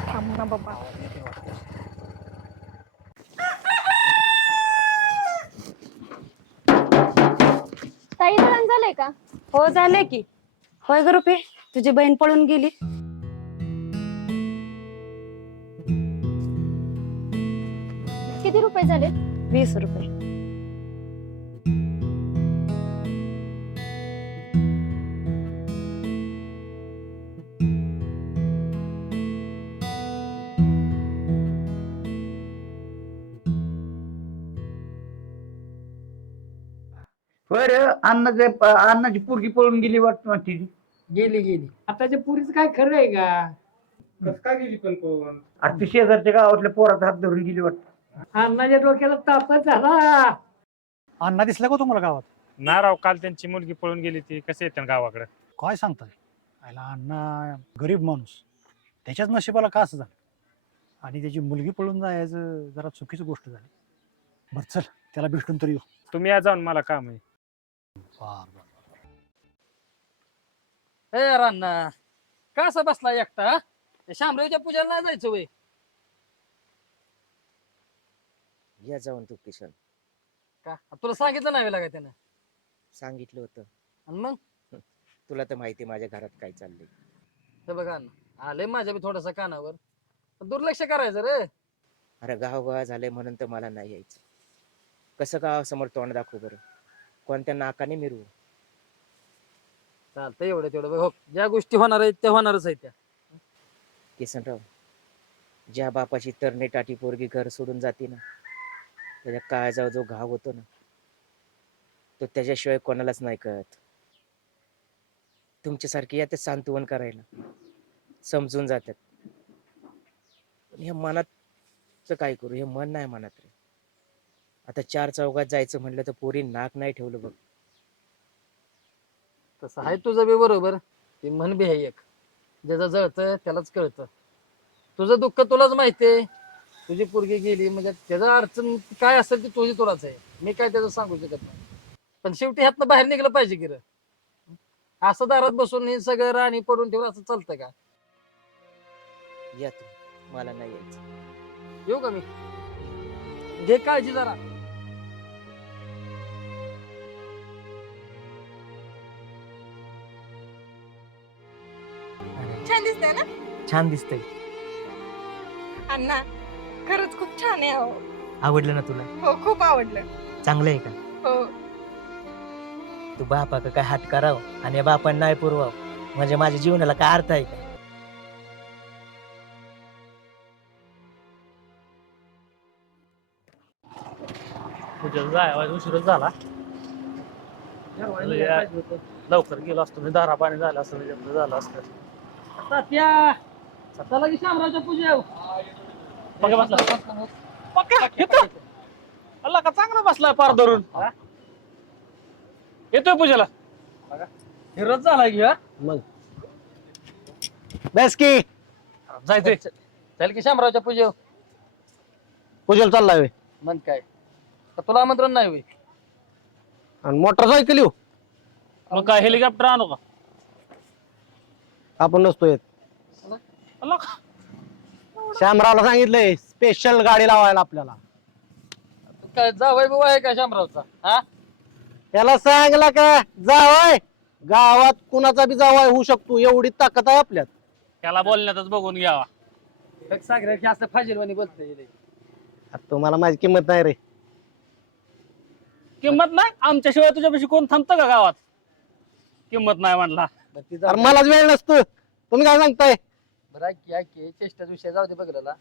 थांब ना बाबा. आवाज येते वाटतं. ताई दळण झालंय का? हो झालंय की. होय ग रुपे, तुझी बहीण पळून गेली. किती रुपये झाले? 20 रुपये. बरं अण्णाची पोरगी पळून गेली वाटतं ती. गेली. आताच्या पुरीच काय खरं आहे का? कसं काय गेली पण कोण? अरे ती शेजारच्या गावातल्या पोराचा हात धरून गेली वाटतं. अण्णाच्या डोक्याला तापच झाला. अण्णा दिसला का तुम्हाला गावात? ना राव, काल त्यांची मुलगी पळून गेली, ती कसे येते गावाकडे? काय सांगताय? आयला अण्णा गरीब माणूस, त्याच्याच नशिबाला का असं झालं? आणि त्याची मुलगी पळून जायचं जरा चुकीची गोष्ट झाली. बरं चल, त्याला भेटून तरी येऊ. तुम्ही या जाऊन, मला काम आहे. ए अण्णा, का असं बसला एकटा? शामरावच्या पूजाला नाही जायचं वय? या जाऊन तू किशन. का तुला सांगितलं नाही लागा त्यानं? सांगितलं होतं. आणि मग तुला तर माहिती आहे माझ्या घरात काय चाललंय. हे बघा अण्णा, आले माझ्या बी थोडस कानावर, पण दुर्लक्ष करायचं रे. अरे गावगाव झालंय म्हणून तर मला नाही यायचं. कसं गावासमोर तोंड दाखवू बरं? कोणत्या नाकाने मिरवू? चालतं एवढं तेवढं बघ. हो, ज्या गोष्टी होणार आहेत त्या होणारच आहेत त्या. किसनराव, ज्या बापाची तरणे टाटी पोरगी घर सोडून जाते ना, त्याच्या काळजावर जो घाव होतो ना, तो त्याच्याशिवाय कोणालाच नाही कळत. तुमच्यासारखे येते सांत्वन करायला, समजून जातात. पण हे मनात काय करू? हे मन नाही म्हणत रे. आता 4 चौघात जायचं म्हणलं तर पोरी नाक नाही ठेवलं बघ. तसं आहे तुझं बी बरोबर. ते म्हण बी आहे एक, ज्याचं जळतं त्यालाच कळतं. तुझं दुःख तुलाच माहितीये. तुझी पोरगी गेली म्हणजे त्याचं अडचण काय असेल ती तुझी तुलाच आहे. मी काय त्याचं सांगू शकत नाही. पण शेवटी ह्यातनं बाहेर निघलं पाहिजे की रे. असं दारात बसून हे सगळं राणी पडून ठेवून असं चालतं का? या तू, मला नाही यायचं. येऊ का मी? घे काळजी जरा. छान दिसतंय ना? छान दिसतंय. अण्णा खरंच खूप छान आहे. हो आवडलं ना तुला? हो खूप आवडलं. चांगलं आहे का? हो तू बापा का काय हात कराव आणि बापा नाही पुरवाव म्हणजे माझ्या जीवनाला काय अर्थ आहे का? जाय उशीरच झाला. लवकर गेलो असतो मी, दारा पाणी झालं असतं, झालं असतं. तात्या, चला की शामरावच्या पूजेव. बघा बसला. पक्का येतो. अल्ला का चांगला बसलाय पार धरून. येतोय पूजेला. हिरोच झाला की. हा मग बेस की जायचंय. चल की शामरावच्या पूजेव. पूजेला चाललाय होय. मग काय, का तुला आमंत्रण नाही होय? आणि मोटरसायकल येऊ? मग काय हेलिकॉप्टर आणू का? आपण नसतो येत. अल्ला का? श्यामरावला सांगितलंय स्पेशल गाडी लावायला आपल्याला. काय जावई बाबा आहे का शामरावचा? हा त्याला सांगला का जावाय गावात कुणाचा बी जावाय होऊ शकतो, एवढी ताकद आहे आपल्यात. त्याला बोलण्यातच बघून घ्यावा. सांग की असं फाजीलवाणी बोलतोय. आता तुम्हाला माझी किंमत नाही रे. किंमत नाही आमच्याशिवाय तुझ्यापाशी कोण थांबतं का गावात? किंमत नाही म्हणला. अरे मलाच वेळ नसतो. तुम्ही काय सांगताय? बरं ऐक की चेष्टाचा विषय जाऊ दे बघलेला.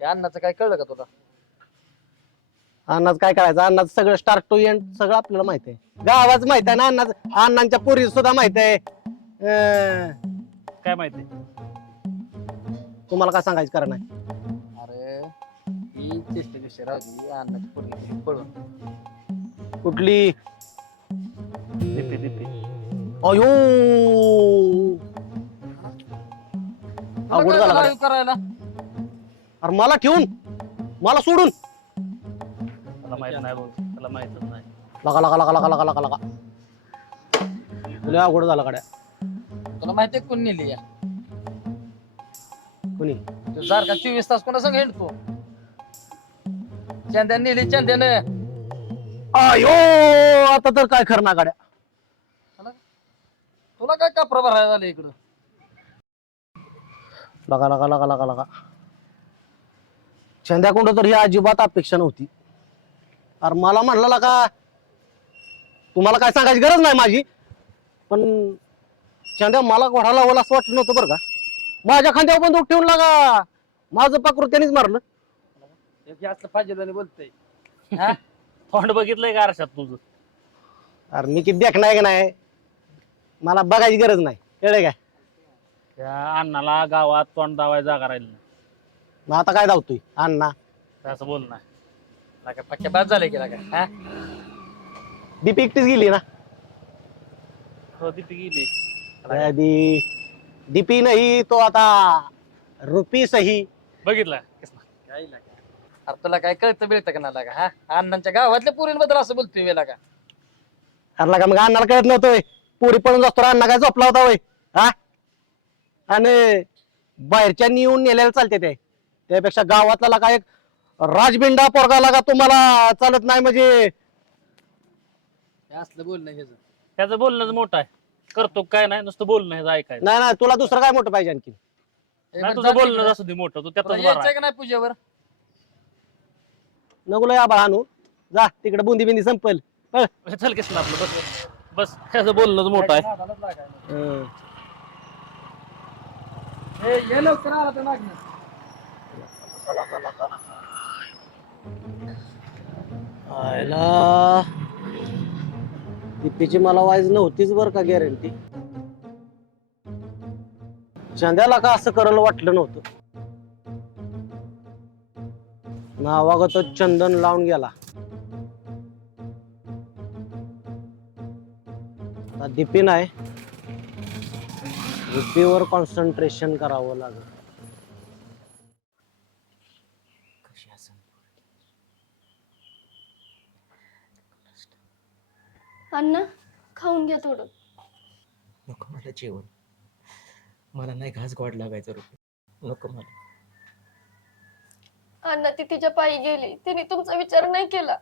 त्या अन्नाचं काय कळलं का तुला? अण्णाच काय करायचं? अण्णाचं सगळं स्टार्ट टू एंड सगळं आपल्याला माहित आहे. गावाच माहित आहे ना अण्णाच. अण्णांच्या पोरी सुद्धा माहित आहे. काय माहिती? तुम्हाला काय सांगायचं कारण आहे? अरे ही चेष्टाचा विषय राहू दे. अन्नाची पोरगी पळून कुठली? दीपी. अयो अवघड झाला live करायला. अरे मला ठेवून मला सोडून त्याला माहित नाही बोल, त्याला माहितच नाही. लगा लगा लगा लगा लगा लगा लगा तुला अवघड झाला गाड्या. तुला माहितीये कोण नेली या कोणी? तो सारखा 24 तास कोणा संग हिंडतो. चंद्याने नेली चंद्यानं. अयो आता तर काय खरं ना गाड्या. तुला काय कापरा भरायला झालं इकडं. लगा लगा लगा लगा लगा चंद्याकोंड तर ही अजिबात अपेक्षा नव्हती. अरे मला म्हणला का तुम्हाला काय सांगायची गरज नाही माझी, पण चंद्या मला घोडा लावला असं वाटलं नव्हतं बरं का. माझ्या खांद्यावर बंदूक ठेवून लागा माझं पाखरू त्यांनीच मारलं. एक असलं फाजील बोलतय. तोंड बघितलंय का आरशात तुझं? अरे मी किती देखणार का नाही, मला बघायची गरज नाही कळलं काय. त्या अण्णाला गावात तोंड दावायला जागा राहिली नाही. मग आता काय धावतोय अण्णा? असं बोल ना. काय पक्क्या बाद झाले की काय हा? दीपी एकटीच गेली ना. हो ती गेली. आधी दीपी नाही तो आता रुपी सही. बघितलं अरे तुला काय कळतं मिळतं का ना का हा? अण्णांच्या गावातल्या पुरींबद्दल असं बोलतोय वेळा का. अरला का मग अण्णाला कळत नव्हतोय पुरी पळून जातो अण्णा काय झोपला होता वय हा. आणि बाहेरच्यांनी येऊन नेल्याला चालते ते, त्यापेक्षा गावातला काय एक राजबिंडा पोरगा लागा तुम्हाला चालत नाही म्हणजे. हे असलं बोलणं ह्याचं. त्याचं बोलणं मोठं आहे. करतो काय नाही, नुसतं बोलणं ह्याचं ऐकायचं. नाही नाही तुला दुसरं काय मोठं पाहिजे आणखी. नाही, तुझं बोलणं असू दे मोठं, तू त्यातच बरा यायचंय आहे. का नाही पूजेवर. नको लय आबा आणू जा तिकडे बुंदी बिंदी संपल. चल किस ना आपलं बस बस. ह्याचं बोलणंच मोठं आहे. ये लवकर आला तर मागणं. आयला दीपीची मला वाईज नव्हतीच बर का गॅरंटी. चंद्याला का असं करायला वाटलं नव्हतं. नावागत चंदन लावून गेला. आता दीपी नाही, दीपीवर कॉन्सन्ट्रेशन करावं लागेल. अण्णा खाऊन घ्या थोडं. नको मला जेवण, मला नाही घास गोड लागायचं रुपये. नको मला. अण्णा ती तिच्या पायी गेली, तिने तुमचा विचार नाही केला.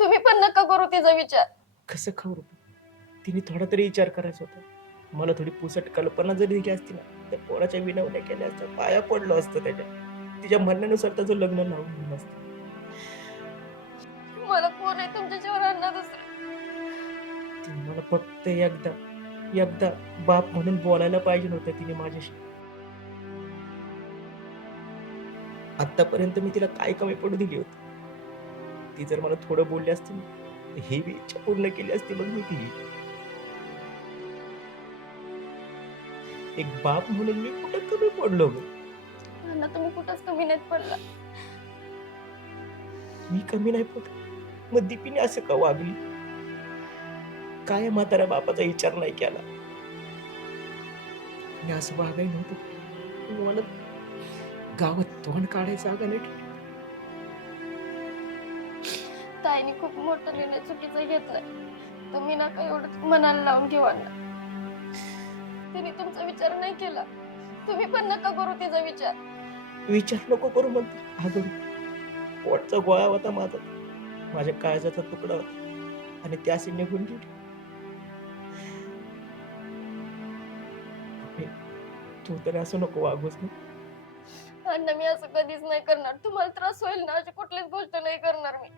तुम्ही पण नका करू तिचा विचार. कसं खाऊ रुपये? तिने थोडा तरी विचार करायचा होता. मला थोडी पुसट कल्पना जरी दिली असती ना, त्या पोराच्या विनवण्या केल्या असत्या, पाया पडलो असतं त्याच्या. तिच्या म्हणण्यानुसार त्याचं लग्न लावून दिलं असतं. मला कोण आहे तुमच्याशिवाय अण्णा दुसरं. तिने मला फक्त एकदा बाप म्हणून बोलायला पाहिजे नव्हतं तिने माझ्याशी. आतापर्यंत मी तिला काय कमी पडू दिली होती. ती जर मला थोडं बोलली असती ना, ही बी इच्छा पूर्ण केली असती मग मी तिची. एक बाप म्हणून मी कुठं कमी पडलो ग? अण्णा तुम्ही कुठंच कमी नाहीत पडला. मी कमी नाही पडलो, मग दीपीने असं का वागली? काय म्हाताऱ्या बापाचा विचार नाही केला. आणि असं वागाय नव्हतं. मला गावात तोंड काढायचं जागा नाही ठेवली. ताईने खूप मोठा निर्णय चुकीचा घेतलाय. तुम्ही नका एवढं मनाला लावून घेऊ अण्णा. तिने तुमचा विचार नाही केला. तुम्ही पण नका करू तिचा विचार. विचार नको करू म्हणते. अगं पोटचा गोळा होता माझा, माझ्या काळजाचा तुकडा होता, आणि त्या अशी निघून गेली. तू तर असं नको वागूच ना. अण्णा मी असं कधीच नाही करणार. तुम्हाला त्रास होईल ना अशी कुठलीच गोष्ट नाही करणार मी.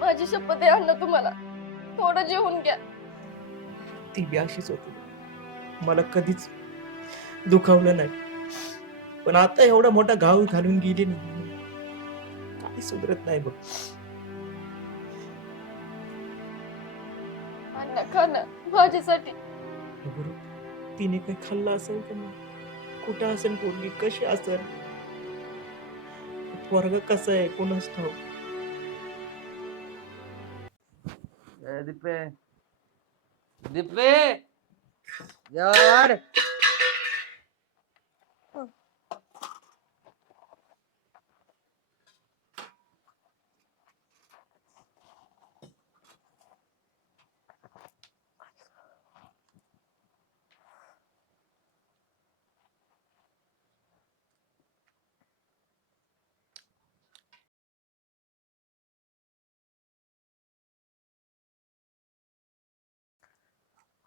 माझी शपथ आहे अण्णा तुम्हाला. थोडं जेवून घ्या. ती बी अशीच होती, मला कधीच दुखावलं नाही. पण आता एवढा मोठा घाव घालून गेली ना, काही सुधरत नाही बघ. अण्णा खा ना माझ्यासाठी. बरोबर तिने काही खाल्लं असेल का नाही, कुठं असेल, पोरगी कशी असेल, पोरगा कसा आहे कोणाच ठाऊक. दीपे दीपे यार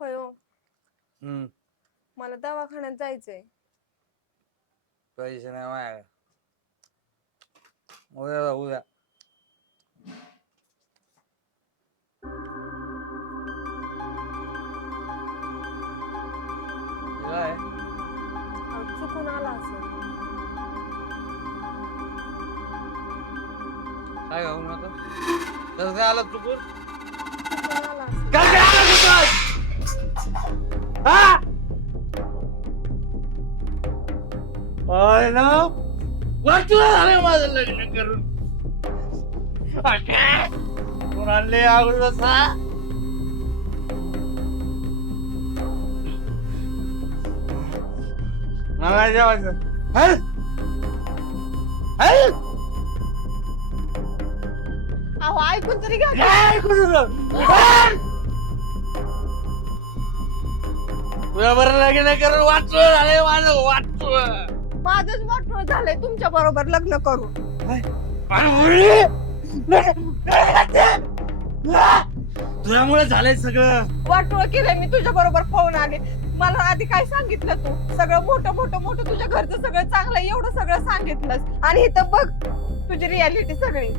होय हो. हम्म मला दवाखान्यात जायचंय. पैसे नाही माझ्याकडे. उद्या जा, उद्या. काय अहो, चुकून आला असं. काय घेऊ नका कसं काय आलं चुकून चुकून आला असं. काय आलं चुकून ना वाटलं झालं माझं लग्न करून कोण आणले अगोदर तसा मला जेवायचं अहो ऐकून तरी घ्या. तुझ्या बरं लग्न करून वाचलं झालंय माझं वाचलं माझंच वाटोळ झालंय तुमच्या बरोबर लग्न करून. तुझ्यामुळे झालंय सगळं वाटोळ केलंय मी तुझ्या बरोबर पळून आले. मला आधी काय सांगितलं तू? सगळं मोठं मोठं मोठं तुझ्या घरचं सगळं चांगलं एवढं सगळं सांगितलंस आणि इथं बघ तुझी रियालिटी सगळी.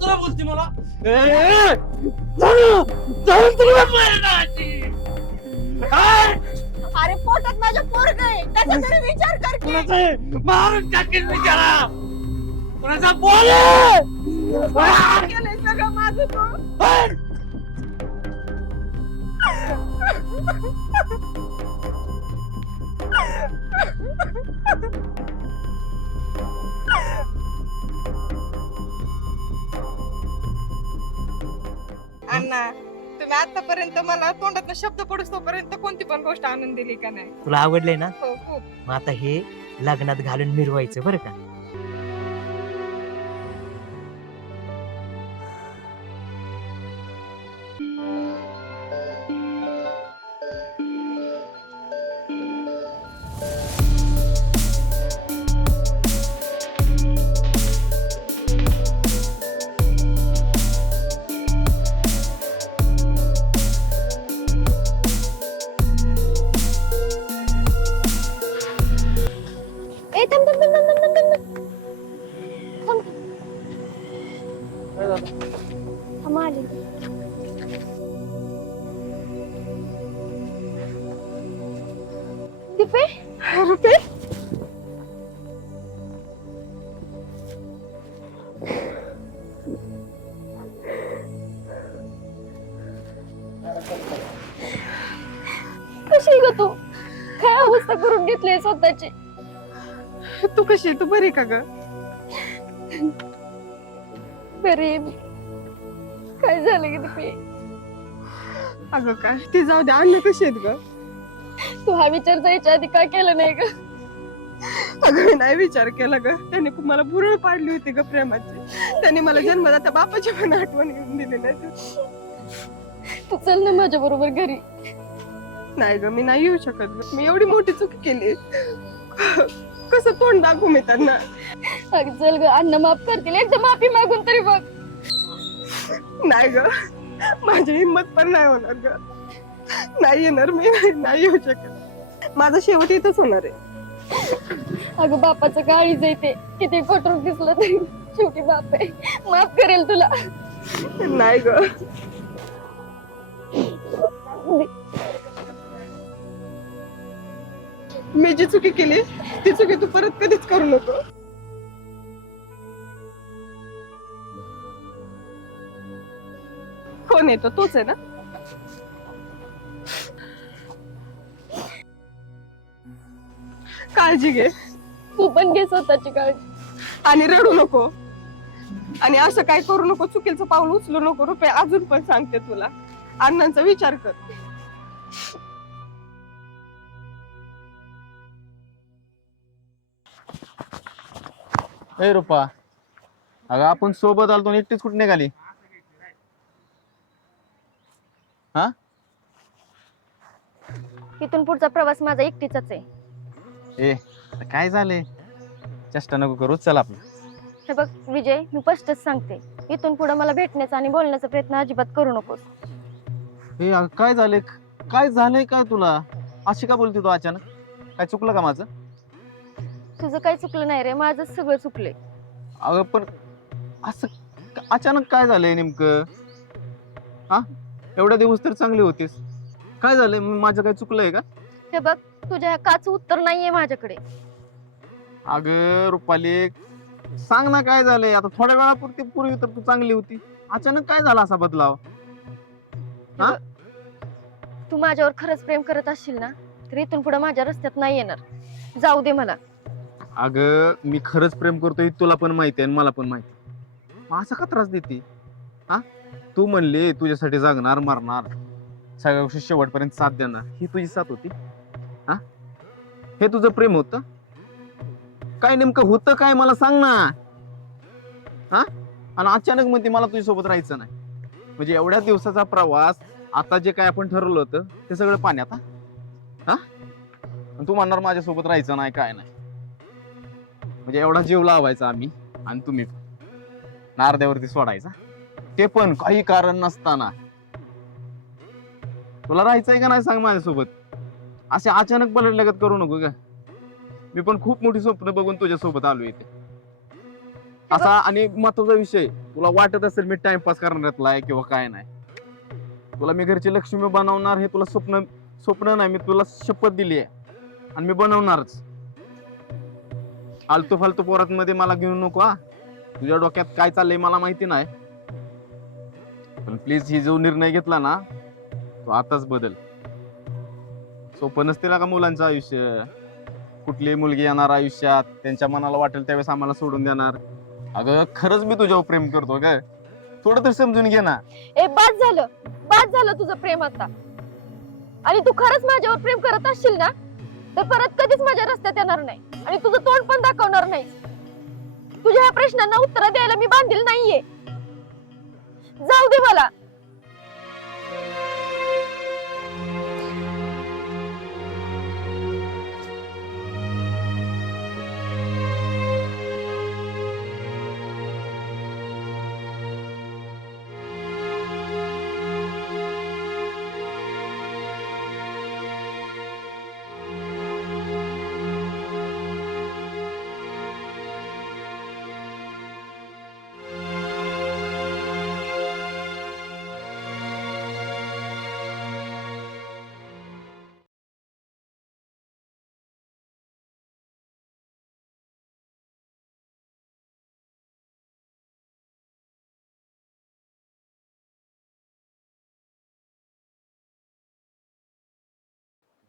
तुला बोलते मला अरे पोटात माझ्या पोरग आहे त्याचा तरी विचार कर की. मारून टाकेल विचारा कोणाचा केलंय सगळं माझं तू. अण्णा तुम्ही आतापर्यंत मला तोंडात शब्द पडूस तोपर्यंत कोणती पण गोष्ट आणून दिली का नाही? तुला आवडलंय ना? हो खूप. मग आता हे लग्नात घालून मिरवायचं बरं का? ए थांब थांब थांब थांब थांब थांब थांब थांब आली. दीपे रुपे कशी आहे ग तू? काय अवस्था करून घेतली स्वतःची? तू कशी आहे? तू बरी का ग? बरे काय झालं ग दीपे? अगं काय ते जाऊ दे. अण्णा कशी आहेत ग? तू हा विचार जायच्या आधी काय केलं नाही ग? अगं मी नाही विचार केला ग. त्याने खूप मला भुरळ पाडली होती ग प्रेमाची. त्याने मला जन्मदात्या बापाची पण आठवण येऊन दिली नाही. तू चल ना माझ्या बरोबर घरी. नाही ग मी नाही येऊ शकत ग. मी एवढी मोठी चूक केली. कसं तोंड दाखवू मी त्यांना? अगं चल ग, अण्णा माफ करतील. एकदा माफी मागून तरी बघ. नाही ग माझी हिंमत पण नाही होणार ग. नाही येणार मी. नाही येऊ शकत. माझा शेवट इथंच होणार आहे. अगं बापाचं काळीज आहे ते. किती कठोर दिसलं तरी शेवटी बाप आहे. माफ करेल तुला. नाही ग. मी जी चुकी केली ती चुकी तू परत कधीच करू नको. कोण येतो? तोच आहे ना? काळजी घे. तू पण घे स्वतःची काळजी. आणि रडू नको. आणि असं काय करू नको. चुकीचं पाऊल उचलू नको. रुपये अजून पण सांगते तुला. अण्णांचा विचार कर. ए रुपा, अगं आपण सोबत आलतो आणि एकटीच कुठे निघाली? हा इथून पुढचा प्रवास माझा एकटीचाच आहे. ए आता काय झालंय? चेष्टा नको करू. चल आपलं. हे बघ विजय, मी स्पष्टच सांगते, इथून पुढे मला भेटण्याचा आणि बोलण्याचा प्रयत्न अजिबात करू नकोस. हे काय झाले, काय झालंय काय तुला? अशी का बोलते तू अचानक? काय चुकलं का माझं? तुझं काही चुकलं नाही रे, माझं सगळं चुकलंय. अगं पण असं अचानक काय झालंय नेमकं? हा, एवढ्या दिवस तर चांगले होतेस. काय झालंय? माझं काय चुकलंय का? हे बघ, तुझ्या काच उत्तर नाहीये माझ्याकडे. अगं रुपाली, सांग ना काय झालंय? आता थोड्या वेळापुरती पूर्वी तर तू चांगली होती, अचानक काय झाला असा बदलाव? हा? तू माझ्यावर खरंच प्रेम करत असशील ना, तर इथून पुढे माझ्या रस्त्यात नाही येणार. जाऊ दे मला. अगं मी खरंच प्रेम करतोय, तुला पण माहिती आहे आणि मला पण माहिती आहे. मग असा का त्रास देते? हा, तू म्हणले तुझ्यासाठी जागणार, मरणार, सगळ्या गोष्टी शेवटपर्यंत साथ देणार, ही तुझी साथ होती? हा, हे तुझं प्रेम होतं? काय नेमकं होतं काय मला सांग ना. हा, आणि अचानक म्हणते मला तुझ्यासोबत राहायचं नाही. म्हणजे एवढ्या दिवसाचा प्रवास, आता जे काय आपण ठरवलं होतं ते सगळं पाण्यात. हा, आणि तू म्हणणार माझ्यासोबत राहायचं नाही, काय नाही. म्हणजे एवढा जीव लावायचा आम्ही आणि तुम्ही नारद्यावरती सोडायचा, ते पण काही कारण नसताना. तुला राहायचंय का नाही सांग माझ्यासोबत? असे अचानक पलटल्यागत करू नको का. मी पण खूप मोठी स्वप्न बघून तुझ्यासोबत आलो इथे. असा आणि महत्वाचा विषय, तुला वाटत असेल मी टाइमपास करण्यातला आहे किंवा काय नाही, तुला मी घरची लक्ष्मी बनवणार, हे तुला स्वप्न नाही, मी तुला शपथ दिली आहे आणि मी बनवणारच. आलतू फालतू पोरांमध्ये मला घेऊ नको. हा, तुझ्या डोक्यात काय चाललंय मला माहिती नाही, पण प्लीज ही जो निर्णय घेतला ना तो आताच बदल. सोपं नसते का मुलांचं आयुष्य. कुठली मुलगी येणार आयुष्यात, त्यांच्या मनाला वाटेल त्यावेळेस आम्हाला सोडून देणार. अगं खरंच मी तुझ्यावर प्रेम करतो ग, थोडं तर समजून घे ना. ए बाद झालं तुझं प्रेम आता. आणि तू खरंच माझ्यावर प्रेम करत असशील ना, तर परत कधीच माझ्या रस्त्यात येणार नाही आणि तुझं तोंड पण दाखवणार नाही. तुझ्या ह्या प्रश्नांना उत्तर द्यायला मी बांधील नाहीये. जाऊ दे मला.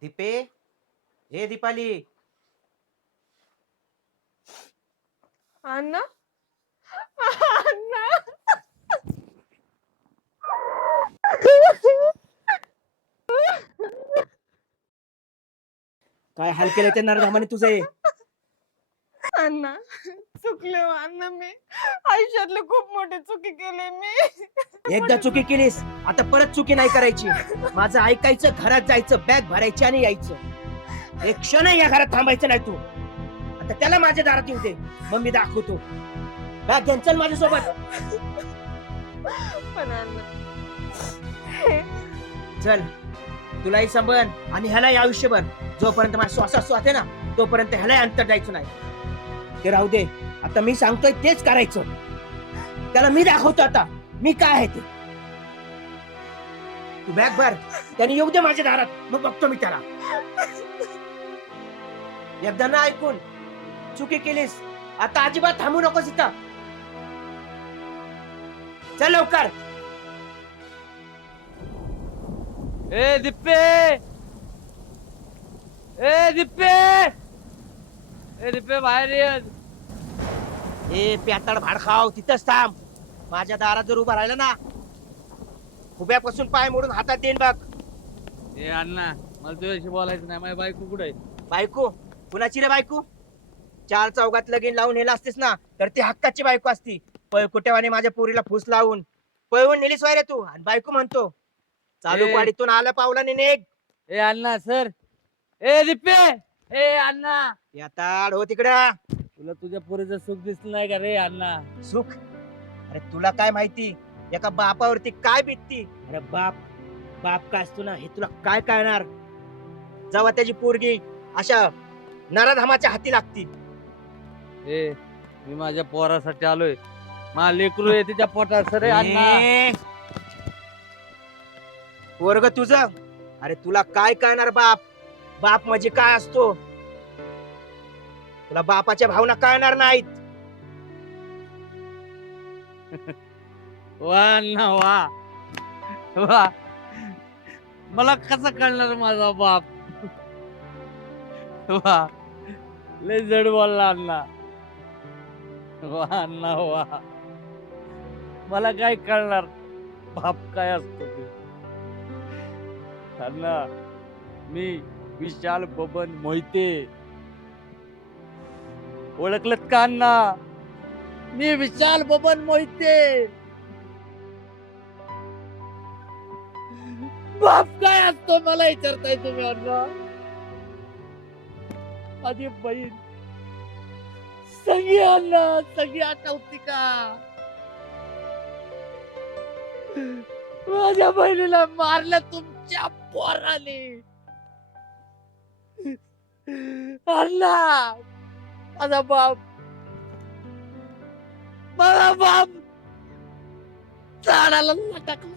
दीपे, हे दीपाली. अण्णा, अण्णा. काय हाल केलं त्या नरधामाने तुझे? अण्णा चुकले हो अण्णा, मी आयुष्यातले खूप मोठी चुकी केली मी. एकदा चुकी केलीस, आता परत चुकी नाही करायची. माझं ऐकायचं, घरात जायचं, बॅग भरायची आणि यायचं. एक क्षण या घरात थांबायचं नाही तू. आता त्याला माझ्या दारात येऊ दे, मग मी दाखवतो. बॅग घेऊन चल माझ्यासोबत. पण अण्णा, चल, तुलाही संबंध आणि ह्यालाही आयुष्यभर. जोपर्यंत माझ्या श्वासात श्वास आहे ना, तोपर्यंत ह्यालाही अंतर जायचं नाही. ते राहू दे, आता मी सांगतोय तेच करायचं. त्याला मी दाखवतो आता मी काय आहे ते. तू बॅग भर, त्याने येऊ दे माझ्या दारात, मग बघतो मी त्याला. एकदा ना ऐकून चुकी केलीस, आता अजिबात थांबू नकोस इथं. चल लवकर. ए दिप्पे, ए दिप्पे, ए दिप्पे बाहेर ये. ए प्याताड भाड खाव, तिथंच थांब. माझ्या दारात जर उभा राहिला ना, खुब्यापासून पाय मोडून हातात देईन बघ. ए अण्णा, मला तुझ्याशी बोलायचं नाही. माझी बायको कुठे आहे? बायको? कुणाची रे बायको? 4 चौघात लगीन लावून नेला असतीस ना, तर ती हक्काची बायको असती. पळकुट्यावाने माझ्या पोरीला फूस लावून पळवून नेलीस वाय रे तू. आणि बायको म्हणतो चालू ए. पाडीतून आला पावलाने नेग. ए अण्णा सर, ए दिप्पे, ए अण्णा. प्याताड हो तिकडं. तुला तुझ्या पोरीचं सुख दिसलं नाही का रे अण्णा? सुख? अरे तुला काय माहिती एका बापावरती काय बीतती. अरे बाप बाप काय असतो ना हे तुला काय कळणार जेव्हा त्याची पोरगी अशा नराधामाच्या हाती लागती. ए मी माझ्या पोरासाठी आलोय. मा लेकरू आहे तिच्या पोटात सर अण्णा. वर्ग तुझं अरे तुला काय कळणार बाप. बाप म्हणजे काय असतो तुला बापाच्या भावना कळणार नाहीत. वा अण्णा वा वा. मला कसं कळणार माझा बाप. वा लय जड बोलला अण्णा. वा अण्णा वा. मला काय कळणार बाप काय असतो ते. अण्णा मी विशाल बबन मोहिते. ओळखलत का अण्णा. मी विशाल बबन मोहिते. बाप काय असतो मला विचारताय तुम्ही अण्णा. माझी बहीण सगळी अण्णा सगळी आठवती का. माझ्या बहिणीला मारलं तुमच्या पोराने. अण्णा माझा बाप माझा बाप झाडाला लटकला.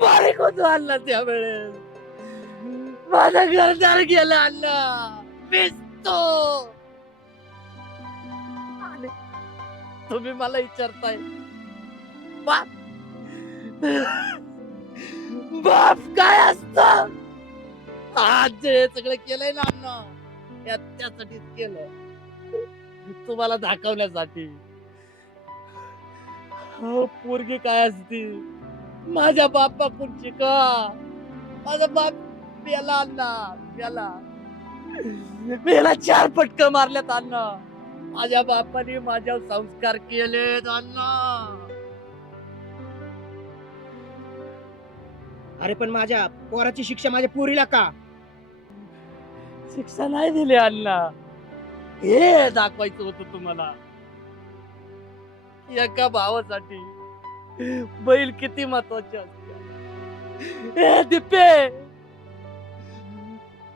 बारीक होतो अण्णा त्यावेळेस. माझं घरदार गेलं अण्णा. भिजतो. आणि तुम्ही मला विचारताय बाप बाप काय असत. आज जे सगळं केलंय ना अण्णा त्यासाठीच केलं. तुम्हाला दाखवण्यासाठी. पोरगी काय असती माझ्या बापाकडून शिका. माझा बाप मेला अण्णा मेला. मेला 4 फटके मारल्यात अण्णा. माझ्या बापाने माझ्यावर संस्कार केलेत अण्णा. अरे पण माझ्या पोराची शिक्षा माझ्या पोरीला का. शिक्षा नाही दिली अण्णा. हे दाखवायचं होतं तुम्हाला. एका भावासाठी बैल किती महत्वाचे असते. ए दिप्पे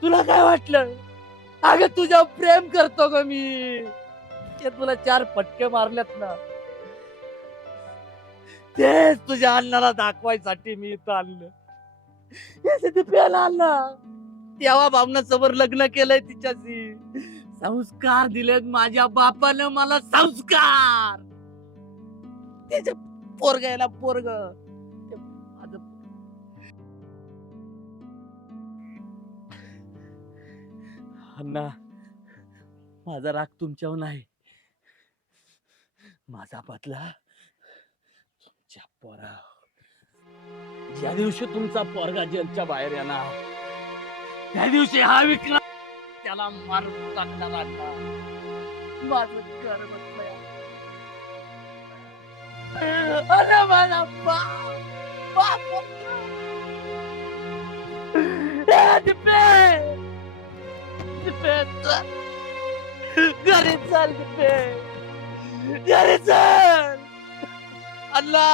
तुला काय वाटलं. अगं तुझ्यावर प्रेम करतो ग मी. ते तुला 4 फटके मारल्यात ना तेच तुझ्या अण्णाला दाखवायसाठी मी इथं आणलं. दिप्प्याला आणलं. तेव्हा भावनासमोर लग्न केलंय तिच्याशी. संस्कार दिलेत माझ्या बापानं मला संस्कार. त्याच्या पोरग आहे ना पोरग. अण्णा माझा राग तुमच्यावर नाही. माझा बदला तुमच्या पोरा. ज्या दिवशी तुमचा पोरगा जेलच्या बाहेर येणार त्या दिवशी हा विकला त्याला मारून टाकणार अण्णा. माझं घर बसलंय. अरे माझा बाप दिप्पे दिप्पे घरी चल. दिप्पे घरी चल. अण्णा